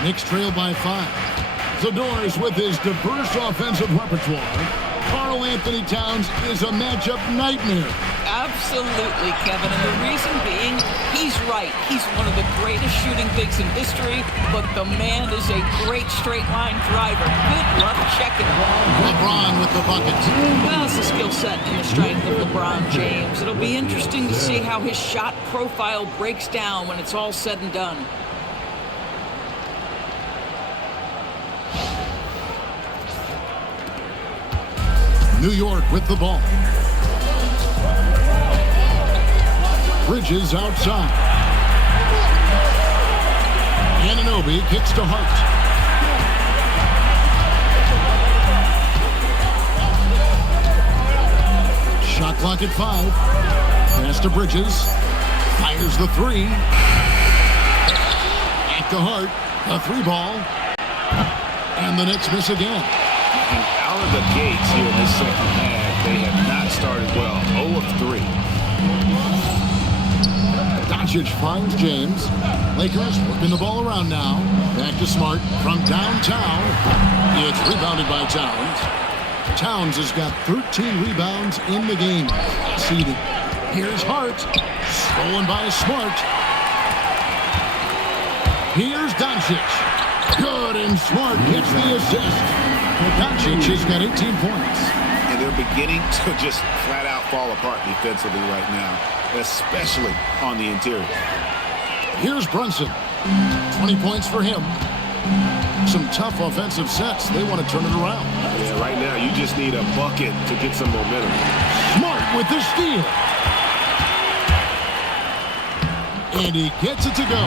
Knicks trail by 5. Zador's with his diverse offensive repertoire. Karl Anthony Towns is a matchup nightmare. Absolutely, Kevin. And the reason being, he's right. He's one of the greatest shooting bigs in history, but the man is a great straight-line driver. Good luck checking him. LeBron with the bucket. Well, it's the skill set and the strength of LeBron James. It'll be interesting to see how his shot profile breaks down when it's all said and done. New York with the ball. Bridges outside. Anunoby kicks to Hart. Shot clock at 5. Pass to Bridges. Fires the 3. Back to Hart. A 3 ball. And the Knicks miss again. And out of the gates here in this second half, they have not started well. 0 of 3. Doncic finds James. Lakers working the ball around now. Back to Smart from downtown. It's rebounded by Towns. Towns has got 13 rebounds in the game. Seeded. Here's Hart. Stolen by Smart. Here's Doncic. Good, and Smart gets the assist. Doncic has got 18 points. And and they're beginning to just flat out fall apart defensively right now, especially on the interior. Here's Brunson. 20 points for him. Some tough offensive sets. They want to turn it around. Yeah, right now you just need a bucket to get some momentum. Smart with the steal. And he gets it to go.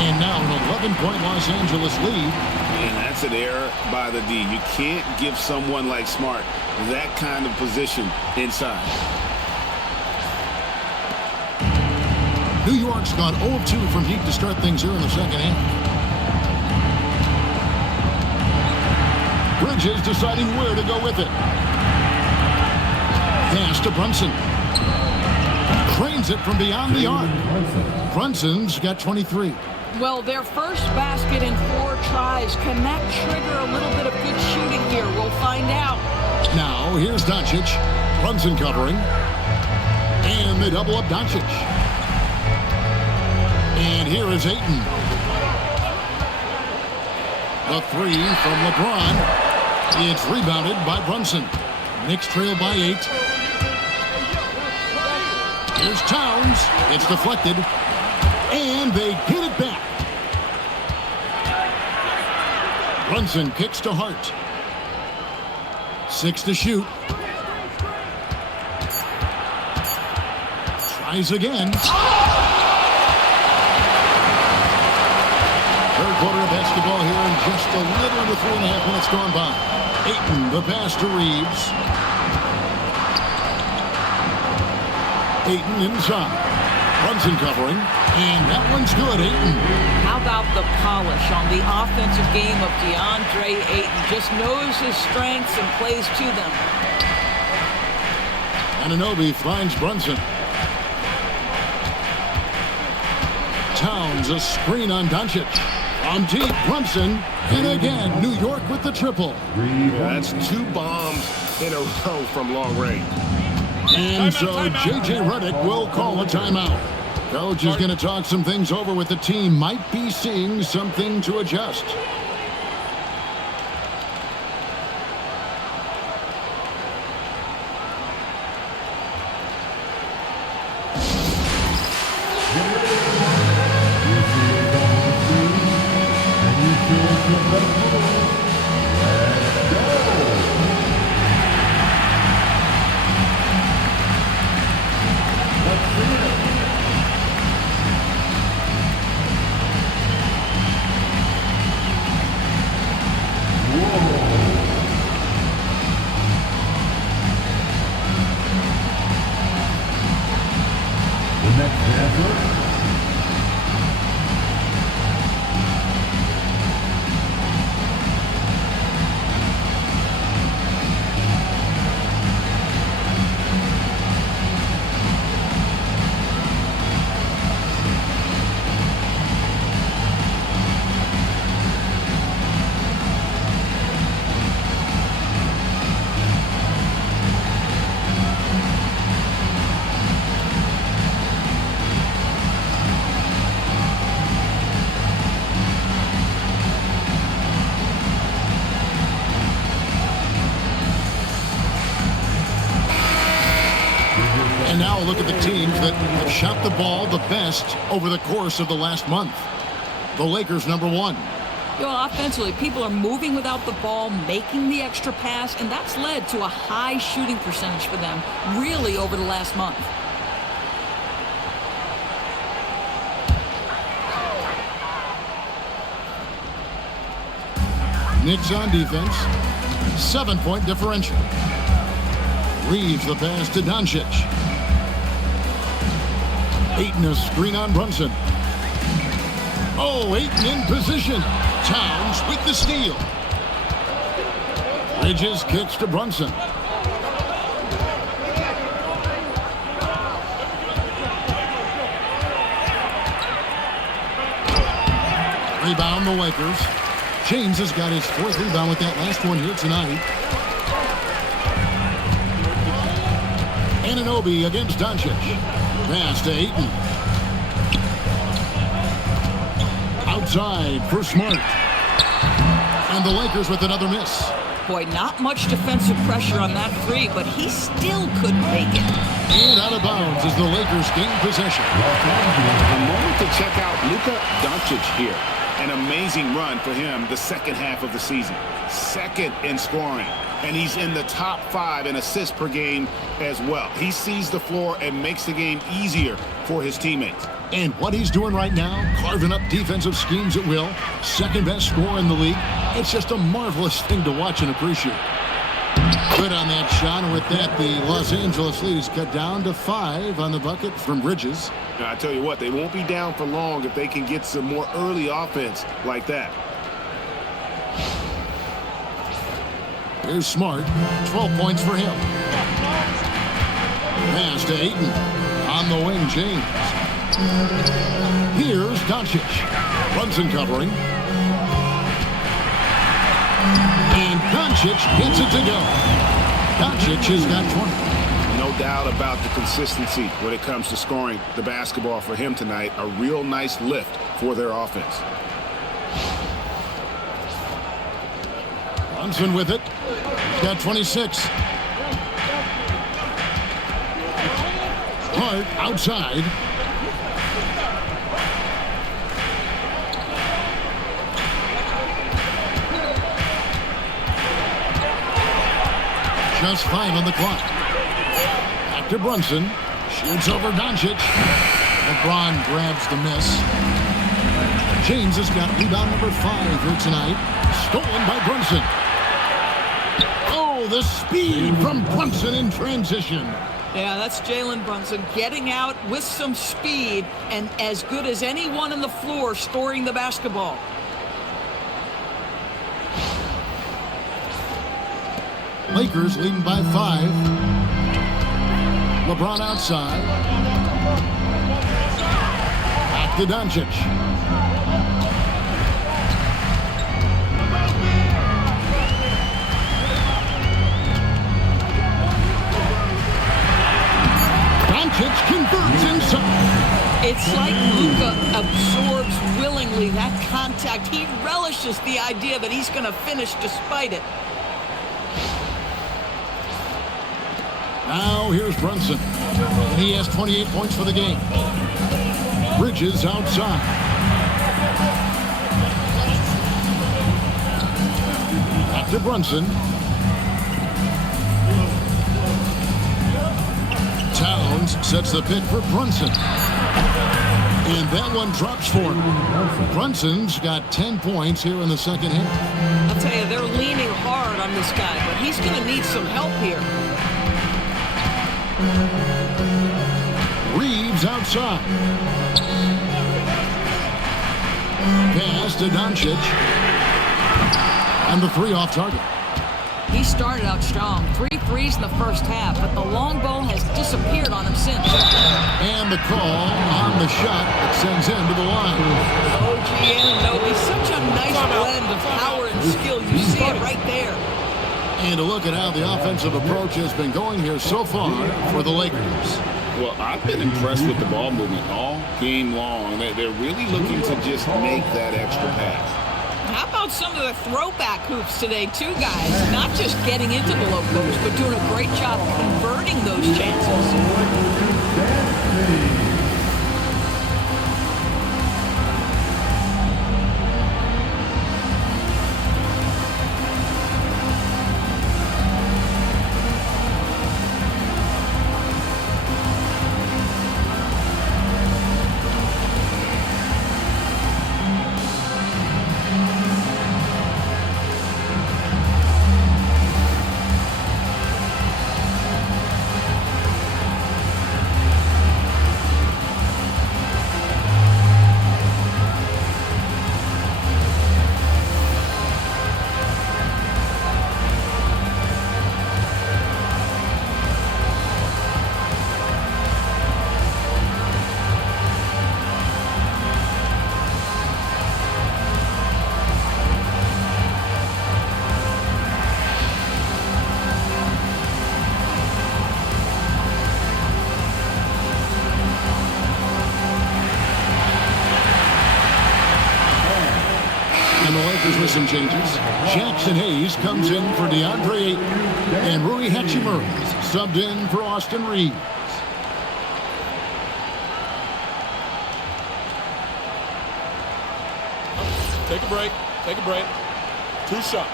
And now an 11-point Los Angeles lead. And that's an error by the D. You can't give someone like Smart that kind of position inside. New York's gone 0 of 2 from deep to start things here in the second half. Bridges deciding where to go with it. Pass to Brunson. Cranes it from beyond the arc. Brunson's got 23. Well, their first basket in 4 tries. Can that trigger a little bit of good shooting here? We'll find out. Now, here's Doncic. Brunson covering. And they double up Doncic. And here is Ayton. The 3 from LeBron. It's rebounded by Brunson. Knicks trail by 8. Here's Towns. It's deflected. And they get it back. Brunson kicks to Hart. 6 to shoot. Tries again. Third quarter of basketball here in just a little over 3.5 minutes gone by. Ayton, the pass to Reeves. Ayton inside. Brunson covering. And that one's good, Ayton. How about the polish on the offensive game of DeAndre Ayton? Just knows his strengths and plays to them. Anunoby finds Brunson. Towns, a screen on Doncic. On deep, Brunson. And again, New York with the triple. That's 2 bombs in a row from long range. And so J.J. Redick will call a timeout. Coach is going to talk some things over with the team. Might be seeing something to adjust. And now look at the teams that have shot the ball the best over the course of the last month. The Lakers, number 1. You know, offensively, people are moving without the ball, making the extra pass, and that's led to a high shooting percentage for them, really, over the last month. Knicks on defense. 7-point differential. Reeves the pass to Doncic. Ayton a screen on Brunson. Oh, Ayton in position. Towns with the steal. Bridges kicks to Brunson. Rebound the Lakers. James has got his 4th rebound with that last one here tonight. Anunoby against Doncic. Pass to Ayton. Outside for Smart. And the Lakers with another miss. Boy, not much defensive pressure on that three, but he still couldn't make it. And out of bounds as the Lakers gain possession. A moment to check out Luka Doncic here. An amazing run for him the second half of the season. Second in scoring. And he's in the top 5 in assists per game as well. He sees the floor and makes the game easier for his teammates. And what he's doing right now, carving up defensive schemes at will, second best scorer in the league. It's just a marvelous thing to watch and appreciate. Good on that shot, and with that, the Los Angeles lead is cut down to 5 on the bucket from Bridges. Now, I tell you what, they won't be down for long if they can get some more early offense like that. Here's Smart, 12 points for him. Pass to Ayton. On the wing, James. Here's Doncic. Brunson covering. And Doncic gets it to go. Doncic has got 20. No doubt about the consistency when it comes to scoring the basketball for him tonight. A real nice lift for their offense. Brunson with it. He's got 26. Hart outside. Just 5 on the clock. Back to Brunson. Shoots over Doncic. LeBron grabs the miss. James has got rebound number 5 here tonight. Stolen by Brunson. Oh, the speed from Brunson in transition. Yeah, that's Jalen Brunson getting out with some speed and as good as anyone on the floor scoring the basketball. Lakers leading by 5. LeBron outside. Back to Doncic. Doncic converts inside. It's like Luka absorbs willingly that contact. He relishes the idea that he's going to finish despite it. Now here's Brunson. He has 28 points for the game. Bridges outside. Back to Brunson. Towns sets the pick for Brunson. And that one drops for him. Brunson's got 10 points here in the second half. I'll tell you, they're leaning hard on this guy, but he's going to need some help here. Reeves outside. Pass to Doncic. And the 3 off target. He started out strong. 3 threes in the first half, but the long ball has disappeared on him since. And the call on the shot that sends him to the line. OG Anunoby, such a nice blend of power and skill. You see it right there. And to look at how the offensive approach has been going here so far for the Lakers. Well, I've been impressed with the ball movement all game long. They're really looking to just make that extra pass. How about some of the throwback hoops today, too, guys? Not just getting into the low post, but doing a great job converting those chances. And the Lakers with some changes. Jackson Hayes comes in for DeAndre Ayton. And Rui Hachimura subbed in for Austin Reeves. Take a break. Take a break. 2 shots.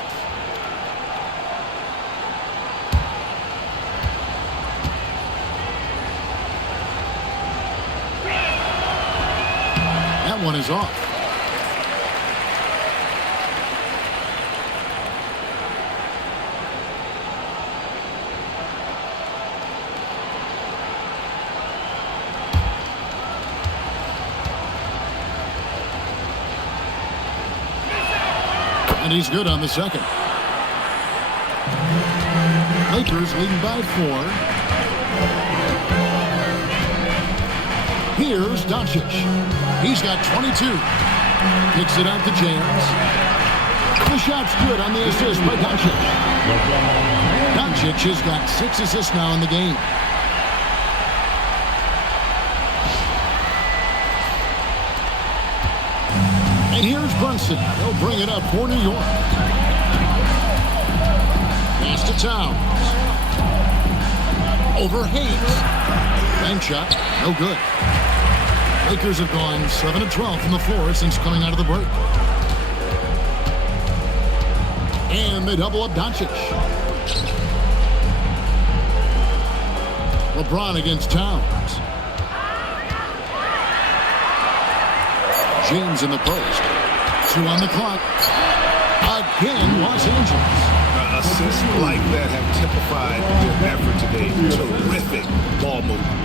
That one is off. And he's good on the second. Lakers leading by 4. Here's Doncic. He's got 22. Kicks it out to James. The shot's good on the assist by Doncic. Doncic has got 6 assists now in the game. And here's Brunson. He'll bring it up for New York. Pass to Towns. Over Hayes. Bank shot. No good. Lakers have gone 7 of 12 from the floor since coming out of the break. And they double up Doncic. LeBron against Towns. James in the post. 2 on the clock. Again, Los Angeles. Assists like that have typified their effort today. Terrific ball movement.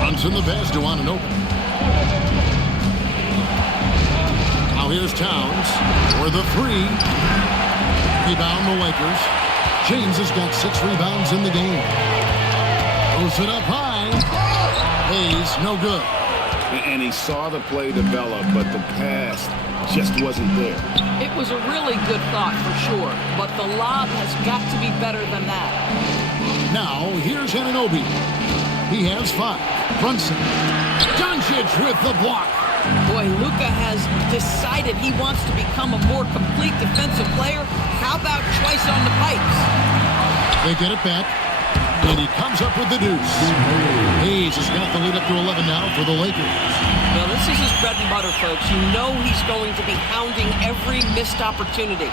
Runs in the pass to Anunoby. Now here's Towns for the 3. Rebound the Lakers. James has got 6 rebounds in the game. Throws it up high. Hayes, no good. And he saw the play develop, but the pass just wasn't there. It was a really good thought for sure, but the lob has got to be better than that. Now, here's Anunoby. He has 5. Brunson. Doncic with the block. Boy, Luka has decided he wants to become a more complete defensive player. How about twice on the pipes? They get it back, and he comes up with the deuce. Hayes has got the lead up to 11 now for the Lakers. Well, this is his bread and butter, folks. You know he's going to be hounding every missed opportunity.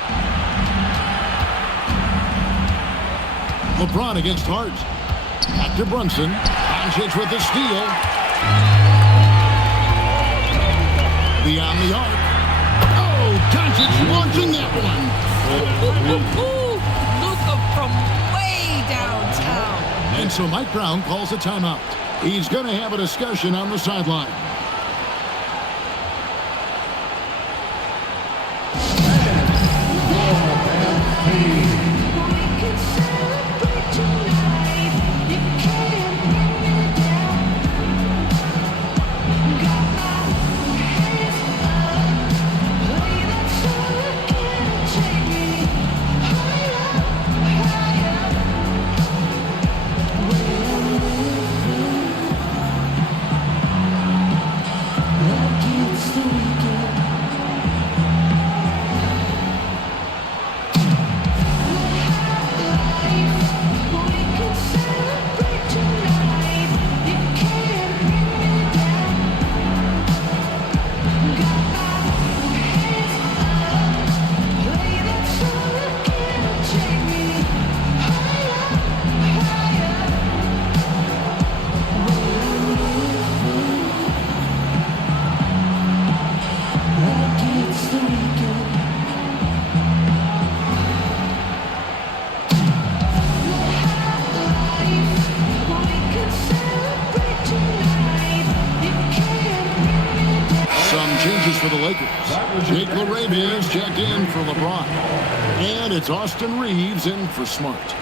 LeBron against Hart. Back to Brunson. Doncic with the steal. Beyond the arc. Oh, Doncic launching that one. Luka from way downtown. And so Mike Brown calls a timeout. He's going to have a discussion on the sideline. For the Lakers. Jake LaRavia is checked in for LeBron. And it's Austin Reeves in for Smart.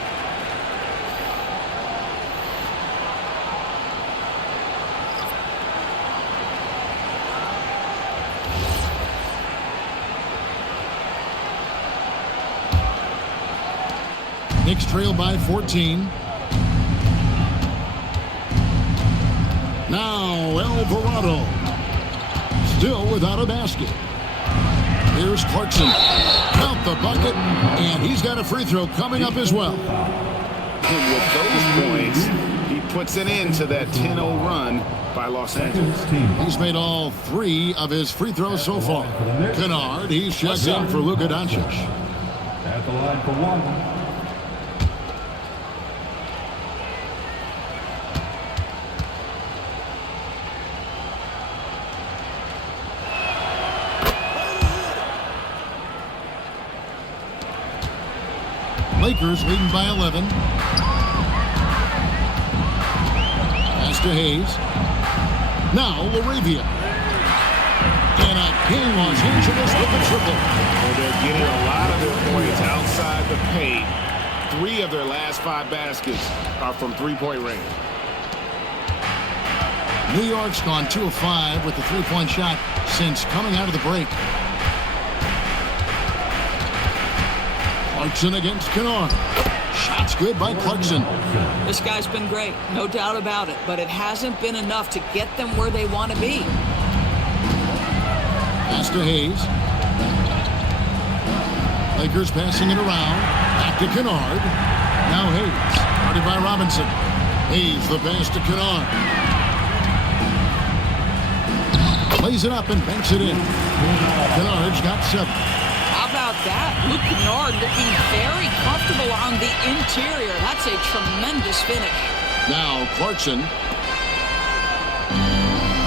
Knicks trail by 14. Now Alvarado. Still without a basket. Here's Clarkson. Count the bucket, and he's got a free throw coming up as well. And with those points, he puts an end to that 10-0 run by Los Angeles. He's made all 3 of his free throws so far. Kennard, he's checked in for Luka Doncic. At the line for one. Lakers leading by 11. Pass to Hayes. Now Laravia. And again, Los Angeles with a triple. Well, they're getting a lot of their points outside the paint. 3 of their last 5 baskets are from three-point range. New York's gone 2 of 5 with the three-point shot since coming out of the break. Clarkson against Kennard. Shot's good by Clarkson. This guy's been great, no doubt about it, but it hasn't been enough to get them where they want to be. Pass to Hayes. Lakers passing it around. Back to Kennard. Now Hayes. Guarded by Robinson. Hayes the pass to Kennard. Plays it up and banks it in. Kennard's got 7. How about that? Luke Kennard looking very comfortable on the interior. That's a tremendous finish. Now Clarkson.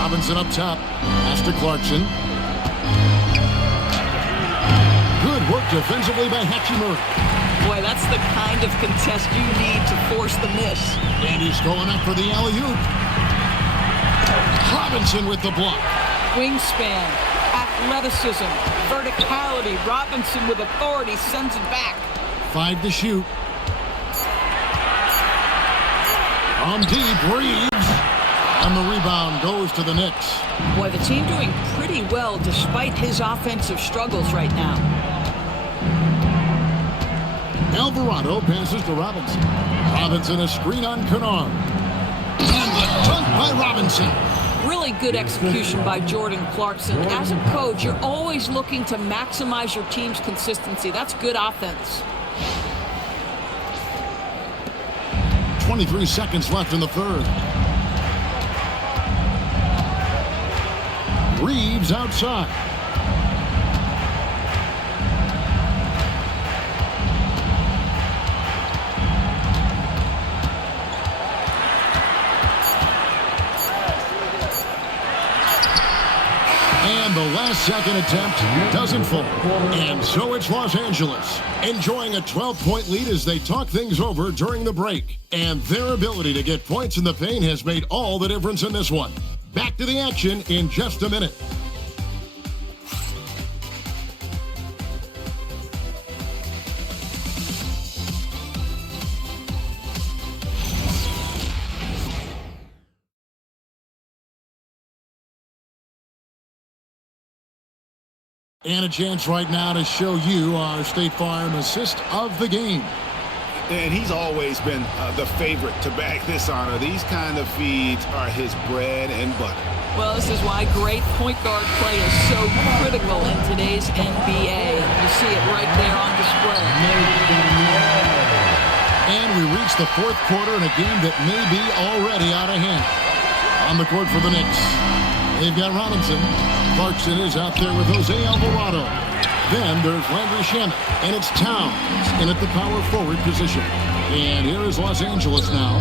Robinson up top. Pass to Clarkson. Good work defensively by Hachimura. Boy, that's the kind of contest you need to force the miss. And he's going up for the alley-oop. Robinson with the block. Wingspan, athleticism, verticality. Robinson with authority sends it back. 5 to shoot. From deep, Reeves. And the rebound goes to the Knicks. Boy, the team doing pretty well despite his offensive struggles right now. Alvarado passes to Robinson. Robinson a screen on Kennard. And the dunk by Robinson. Really good execution by Jordan Clarkson. As a coach, you're always looking to maximize your team's consistency. That's good offense. 23 seconds left in the third. Reeves outside. And the last second attempt doesn't fall. And so it's Los Angeles enjoying a 12-point lead as they talk things over during the break. And their ability to get points in the paint has made all the difference in this one. Back to the action in just a minute. And a chance right now to show you our State Farm assist of the game. And he's always been the favorite to bag this honor. These kind of feeds are his bread and butter. Well, this is why great point guard play is so critical in today's NBA. You see it right there on display. And we reach the fourth quarter in a game that may be already out of hand. On the court for the Knicks, they've got Robinson. Clarkson is out there with Jose Alvarado. Then there's Landry Shamet, and it's Towns in at the power forward position. And here is Los Angeles now.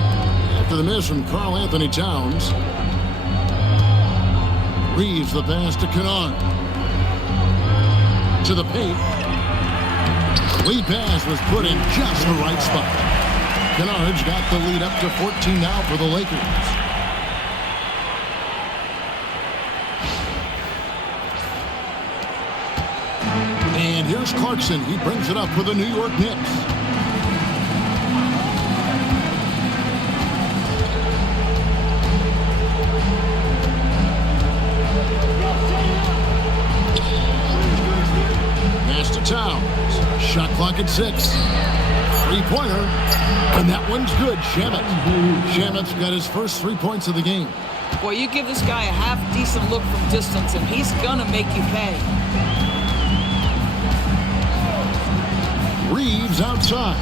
After the miss from Karl Anthony Towns. Reeves the pass to Kennard. To the paint. Lead pass was put in just the right spot. Kennard's got the lead up to 14 now for the Lakers. And here's Clarkson. He brings it up for the New York Knicks. Pass to Towns. Shot clock at 6. Three-pointer. And that one's good. Shamet's got his first 3 points of the game. Boy, you give this guy a half-decent look from distance, and he's going to make you pay. Reeves outside.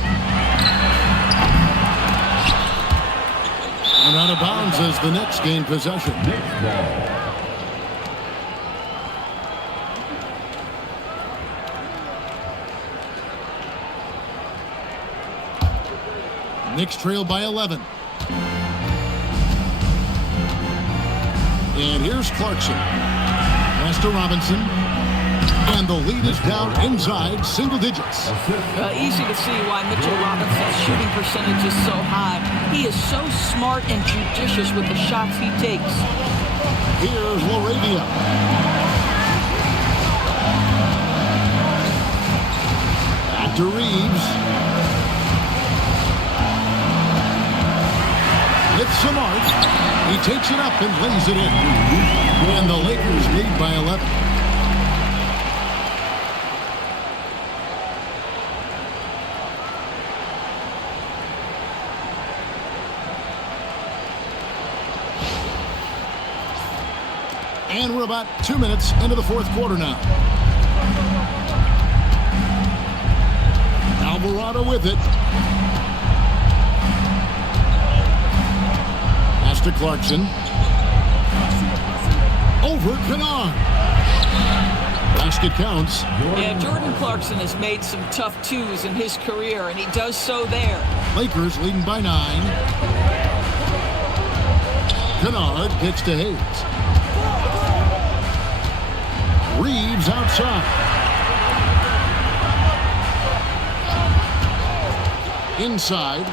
And out of bounds as the Knicks gain possession. Knicks ball. Knicks trail by 11. And here's Clarkson. Pass to Robinson. And the lead is down inside single digits. Easy to see why Mitchell Robinson's shooting percentage is so high. He is so smart and judicious with the shots he takes. Here's Laravia. Back to Reeves. With some art. He takes it up and lays it in. And the Lakers lead by 11. And we're about 2 minutes into the fourth quarter now. Alvarado with it. Pass to Clarkson. Over Kennard. Basket counts. Yeah, Jordan Clarkson has made some tough twos in his career, and he does so there. Lakers leading by 9. Kennard gets to Hayes. Reeves outside. Inside.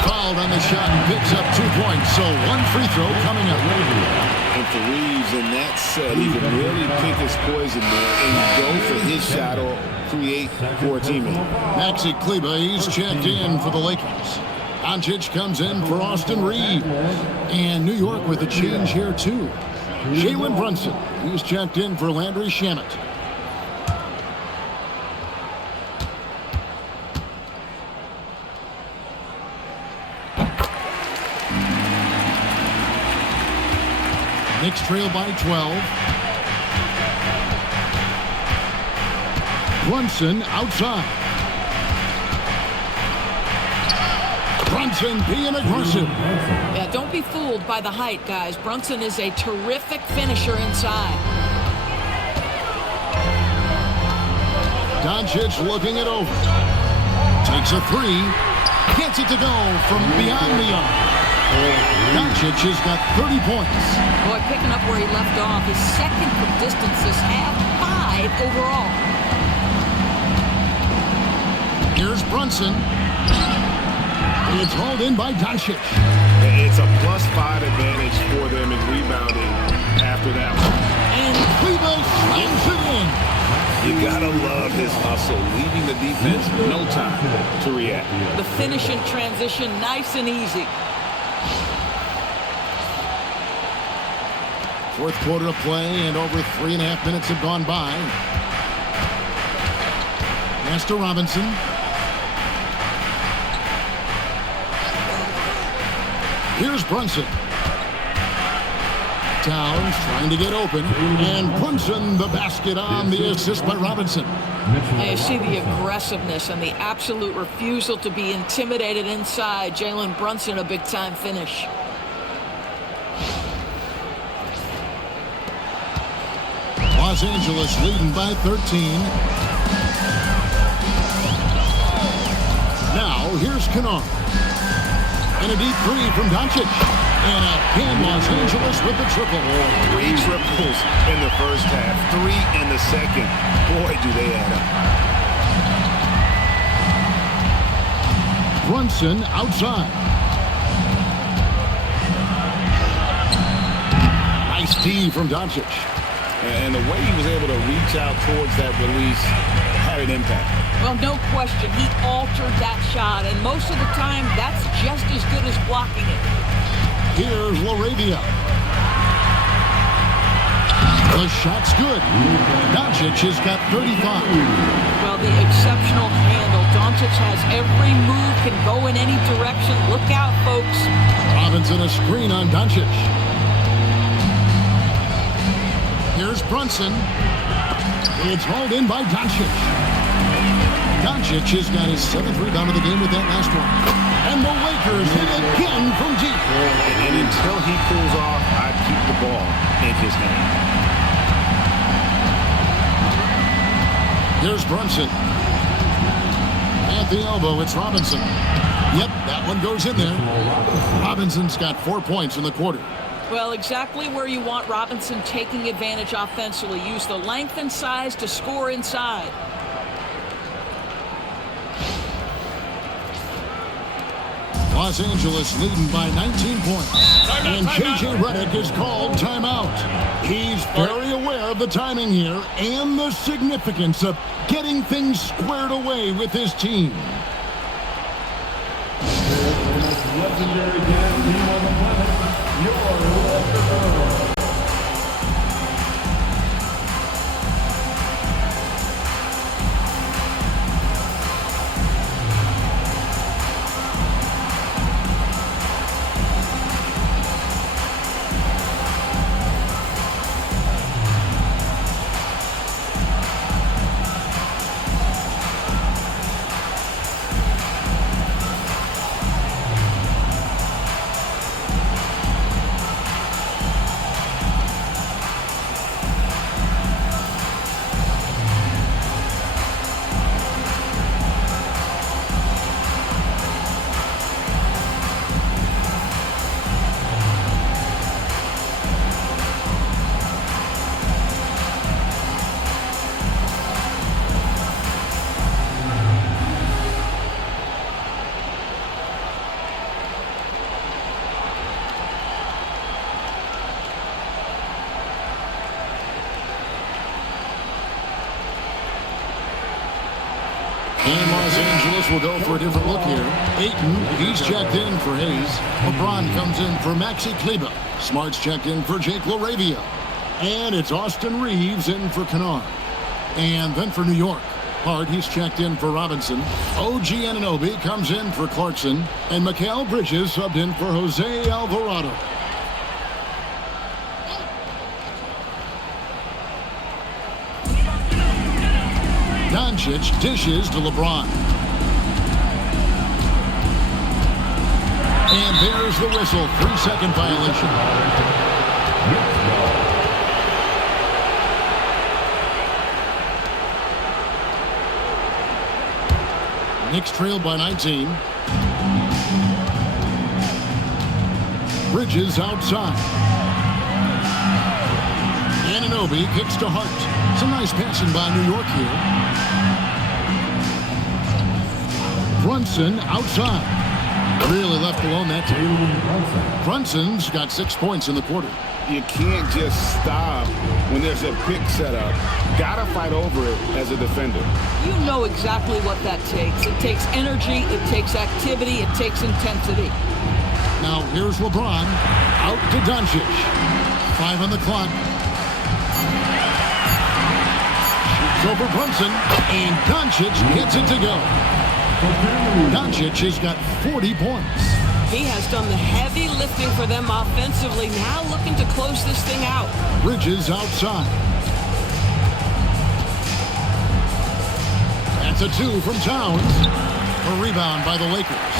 Fouled on the shot and picks up 2 points. So 1 free throw coming up. And for Reeves in that set, he can really pick his poison there and go for his shot or create for a teammate. Maxi Kleber, he's checked in for the Lakers. Doncic comes in for Austin Reeves. And New York with a change here too. Jalen Brunson, he's checked in for Landry Shamet. Knicks trail by 12. Brunson outside. Brunson being aggressive. Yeah, don't be fooled by the height, guys. Brunson is a terrific finisher inside. Doncic looking it over. Takes a 3. Gets it to go from beyond the arc. Doncic has got 30 points. Boy, picking up where he left off. His second from distance this half, 5 overall. Here's Brunson. It's hauled in by Doncic. It's a +5 advantage for them in rebounding after that one. And Cleveland slams it in. You gotta love his hustle, leaving the defense no time to react. The finish in transition, nice and easy. Fourth quarter of play, and over 3.5 minutes have gone by. Pass to Robinson. Here's Brunson. Towns trying to get open, and Brunson the basket on the assist by Robinson. Now you see the aggressiveness and the absolute refusal to be intimidated inside. Jalen Brunson, a big-time finish. Los Angeles leading by 13. Now here's Kennard. And a deep 3 from Doncic. And again, Los Angeles with the triple. 3 triples in the first half, 3 in the second. Boy, do they add up. Brunson outside. Nice D from Doncic. And the way he was able to reach out towards that release had an impact. Well, no question. He altered that shot, and most of the time, that's just as good as blocking it. Here's Laravia. The shot's good. Doncic has got 35. Well, the exceptional handle. Doncic has every move, can go in any direction. Look out, folks. Robinson a screen on Doncic. Here's Brunson. It's hauled in by Doncic. Doncic has got his 7th rebound of the game with that last one. And the Lakers hit again from deep. And until he cools off, I'd keep the ball in his hand. Here's Brunson. At the elbow, it's Robinson. Yep, that one goes in there. Robinson's got 4 points in the quarter. Well, exactly where you want Robinson taking advantage offensively. Use the length and size to score inside. Los Angeles leading by 19 points. And J.J. Redick is called timeout. He's very aware of the timing here and the significance of getting things squared away with his team. Legendary gas team on the planet, your Lakers Girls. And Los Angeles will go for a different look here. Ayton, he's checked in for Hayes. LeBron comes in for Maxi Kleber. Smart's checked in for Jake LaRavia. And it's Austin Reeves in for Kennard. And then for New York, Hart, he's checked in for Robinson. OG Anunoby comes in for Clarkson. And Mikal Bridges subbed in for Jose Alvarado. Doncic dishes to LeBron. And there's the whistle. 3-second violation. Knicks trail by 19. Bridges outside. Anunoby kicks to Hart. Some nice passing by New York here. Brunson outside. Really left alone that time. Brunson's got 6 points in the quarter. You can't just stop when there's a pick set up. Gotta fight over it as a defender. You know exactly what that takes. It takes energy, it takes activity, it takes intensity. Now here's LeBron. Out to Doncic. 5 on the clock. Shoots over Brunson. And Doncic gets it to go. Doncic has got 40 points. He has done the heavy lifting for them offensively, now looking to close this thing out. Bridges outside. That's a 2 from Towns. A rebound by the Lakers.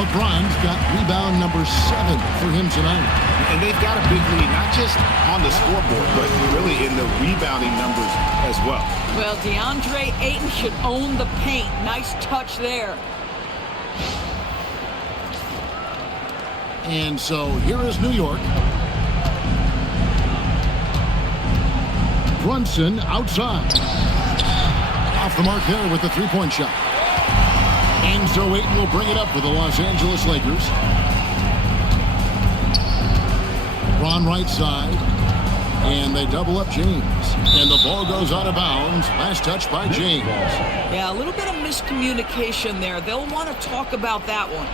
LeBron's got rebound number 7 for him tonight. And they've got a big lead, not just on the scoreboard, but really in the rebounding numbers as well. Well, DeAndre Ayton should own the paint. Nice touch there. And so here is New York. Brunson outside. Off the mark there with the 3-point shot. And so Ayton will bring it up for the Los Angeles Lakers. Ron right side. And they double up James. And the ball goes out of bounds. Last touch by James. Yeah, a little bit of miscommunication there. They'll want to talk about that one.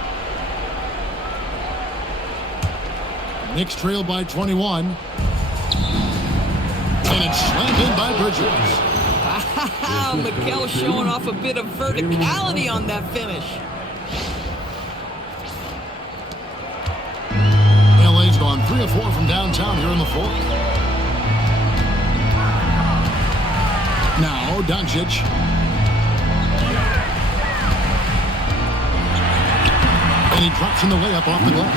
Knicks trail by 21. And it's slammed in by Bridges. Wow, Mikal showing off a bit of verticality on that finish. LA's gone 3 of 4 from downtown here in the fourth. Now Doncic. And he drops in the layup off the glass.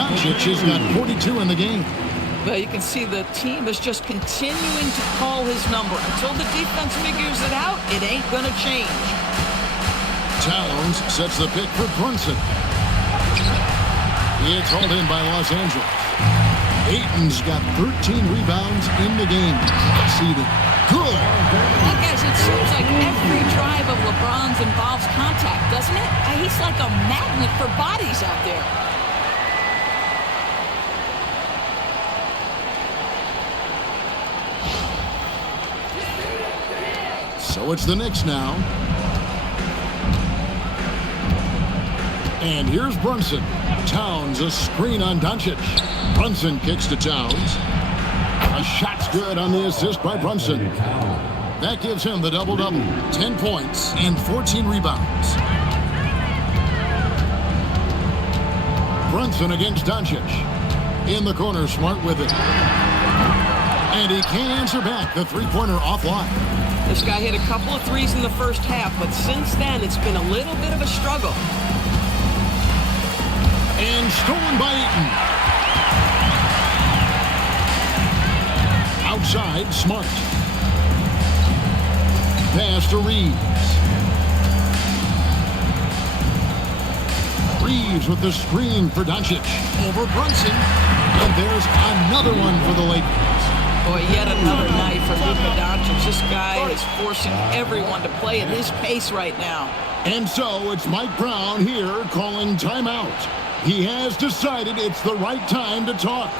Doncic has got 42 in the game. Well, you can see the team is just continuing to call his number. Until the defense figures it out, it ain't going to change. Towns sets the pick for Brunson. It's hauled in by Los Angeles. Ayton's got 13 rebounds in the game. Conceded. Good. Well, guys, it seems like every drive of LeBron's involves contact, doesn't it? He's like a magnet for bodies out there. So it's the Knicks now. And here's Brunson. Towns a screen on Doncic. Brunson kicks to Towns. A shot's good on the assist by Brunson. That gives him the double-double. 10 points and 14 rebounds. Brunson against Doncic. In the corner, Smart with it. And he can't answer back. The three-pointer offline. This guy hit a couple of threes in the first half, but since then it's been a little bit of a struggle. And stolen by Ayton. Outside, Smart. Pass to Reeves. Reeves with the screen for Doncic. Over Brunson. And there's another one for the Lakers. Boy, yet another night for Luka Doncic. This guy is forcing everyone to play at his pace right now. And so it's Mike Brown here calling timeout. He has decided it's the right time to talk.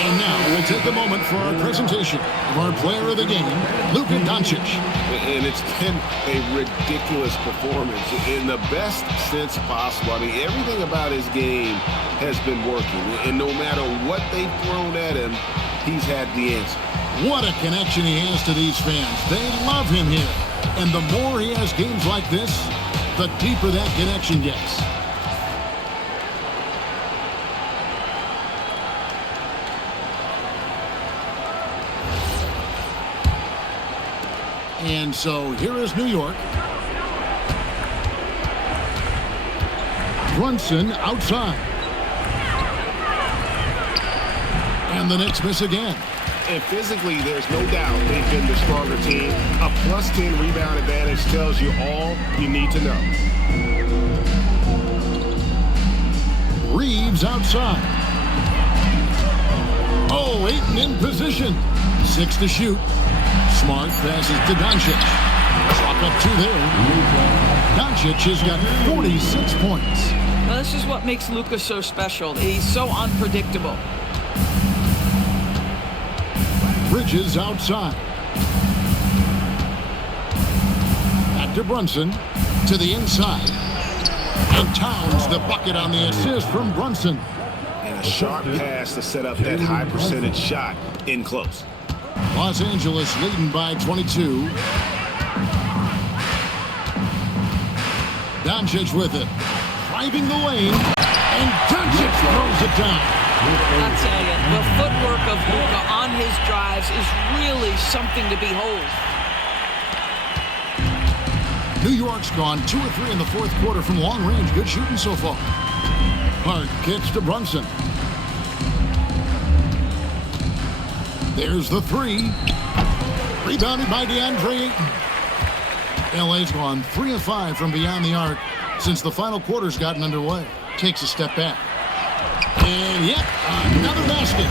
And now we'll take a moment for our presentation of our player of the game, Luka Doncic. And it's been a ridiculous performance in the best sense possible. I mean, everything about his game has been working. And no matter what they've thrown at him, he's had the answer. What a connection he has to these fans. They love him here. And the more he has games like this, the deeper that connection gets. And so here is New York. Brunson outside. And the Knicks miss again. And physically, there's no doubt they've been the stronger team. A plus 10 rebound advantage tells you all you need to know. Reeves outside. Oh, Ayton in position. 6 to shoot. Smart passes to Doncic. Clock up 2 there. Doncic has got 46 points. Well, this is what makes Luka so special. He's so unpredictable. Bridges outside. Back to Brunson. To the inside. And Towns the bucket on the assist from Brunson. And a sharp pass to set up that high percentage shot in close. Los Angeles leading by 22. Doncic with it. Driving the lane. And Doncic throws it down. I'll tell you, the footwork of Luka on his drives is really something to behold. New York's gone 2 or 3 in the fourth quarter from long range. Good shooting so far. Hart kicks to Brunson. There's the three. Rebounded by DeAndre Ayton. LA's gone 3 of 5 from beyond the arc since the final quarter's gotten underway. Takes a step back. And yep, another basket.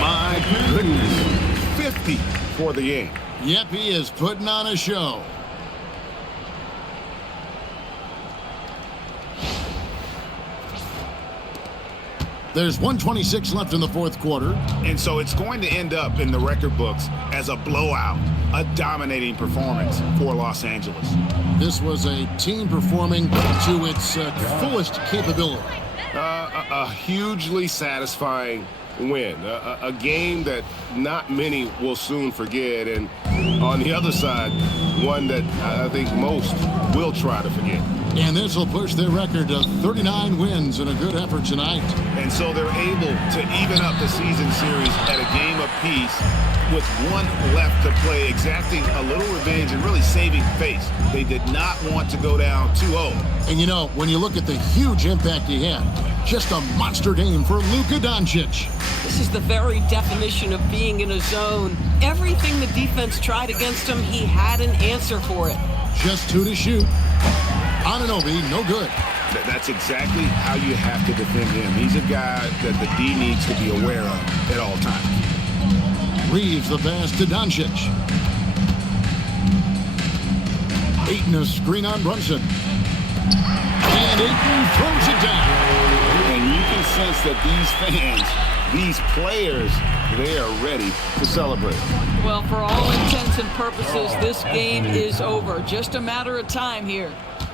My goodness. 50 for the game. Yep, he is putting on a show. There's 1:26 left in the fourth quarter. And so it's going to end up in the record books as a blowout, a dominating performance for Los Angeles. This was a team performing to its fullest capability. A hugely satisfying win, a game that not many will soon forget, and on the other side, one that I think most will try to forget. And this will push their record to 39 wins in a good effort tonight. And so they're able to even up the season series at a game apiece with one left to play, exacting a little revenge and really saving face. They did not want to go down 2-0. And you know, when you look at the huge impact he had, just a monster game for Luka Doncic. This is the very definition of being in a zone. Everything the defense tried against him, he had an answer for it. Just 2 to shoot. Anunoby, no good. That's exactly how you have to defend him. He's a guy that the D needs to be aware of at all times. Reeves the pass to Doncic. Ayton a screen on Brunson. And Ayton throws it down. And you can sense that these fans, these players, they are ready to celebrate. Well, for all intents and purposes, this game is over. Just a matter of time here.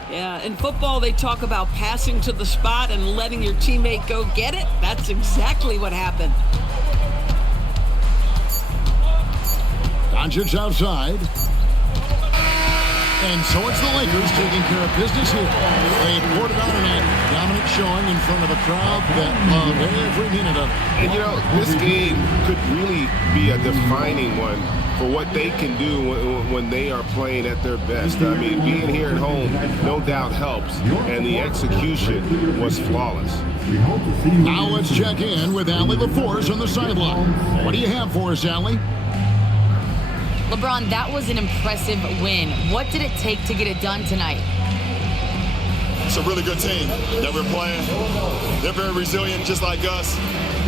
Yeah, in football, they talk about passing to the spot and letting your teammate go get it. That's exactly what happened. Doncic outside. And so it's the Lakers taking care of business here. They poured it on tonight. Dominant showing in front of a crowd that loved every minute of it. And, you know, this game could really be a defining one for what they can do when they are playing at their best. I mean, being here at home no doubt helps, and the execution was flawless. Now let's check in with Allie LaForce on the sideline. What do you have for us, Allie? LeBron, that was an impressive win. What did it take to get it done tonight? It's a really good team that we're playing. They're very resilient, just like us.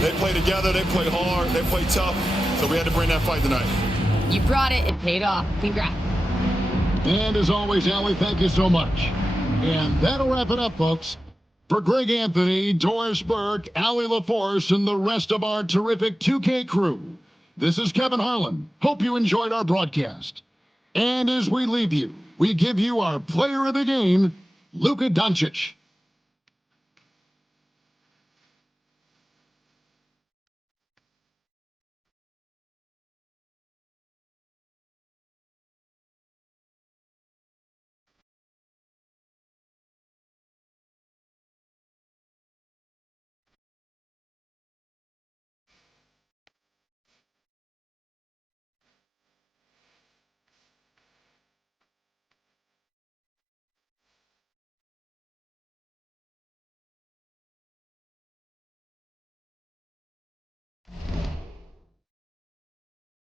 They play together, they play hard, they play tough. So we had to bring that fight tonight. You brought it. It paid off. Congrats. And as always, Allie, thank you so much. And that'll wrap it up, folks. For Greg Anthony, Doris Burke, Allie LaForce, and the rest of our terrific 2K crew, this is Kevin Harlan. Hope you enjoyed our broadcast. And as we leave you, we give you our player of the game, Luka Doncic.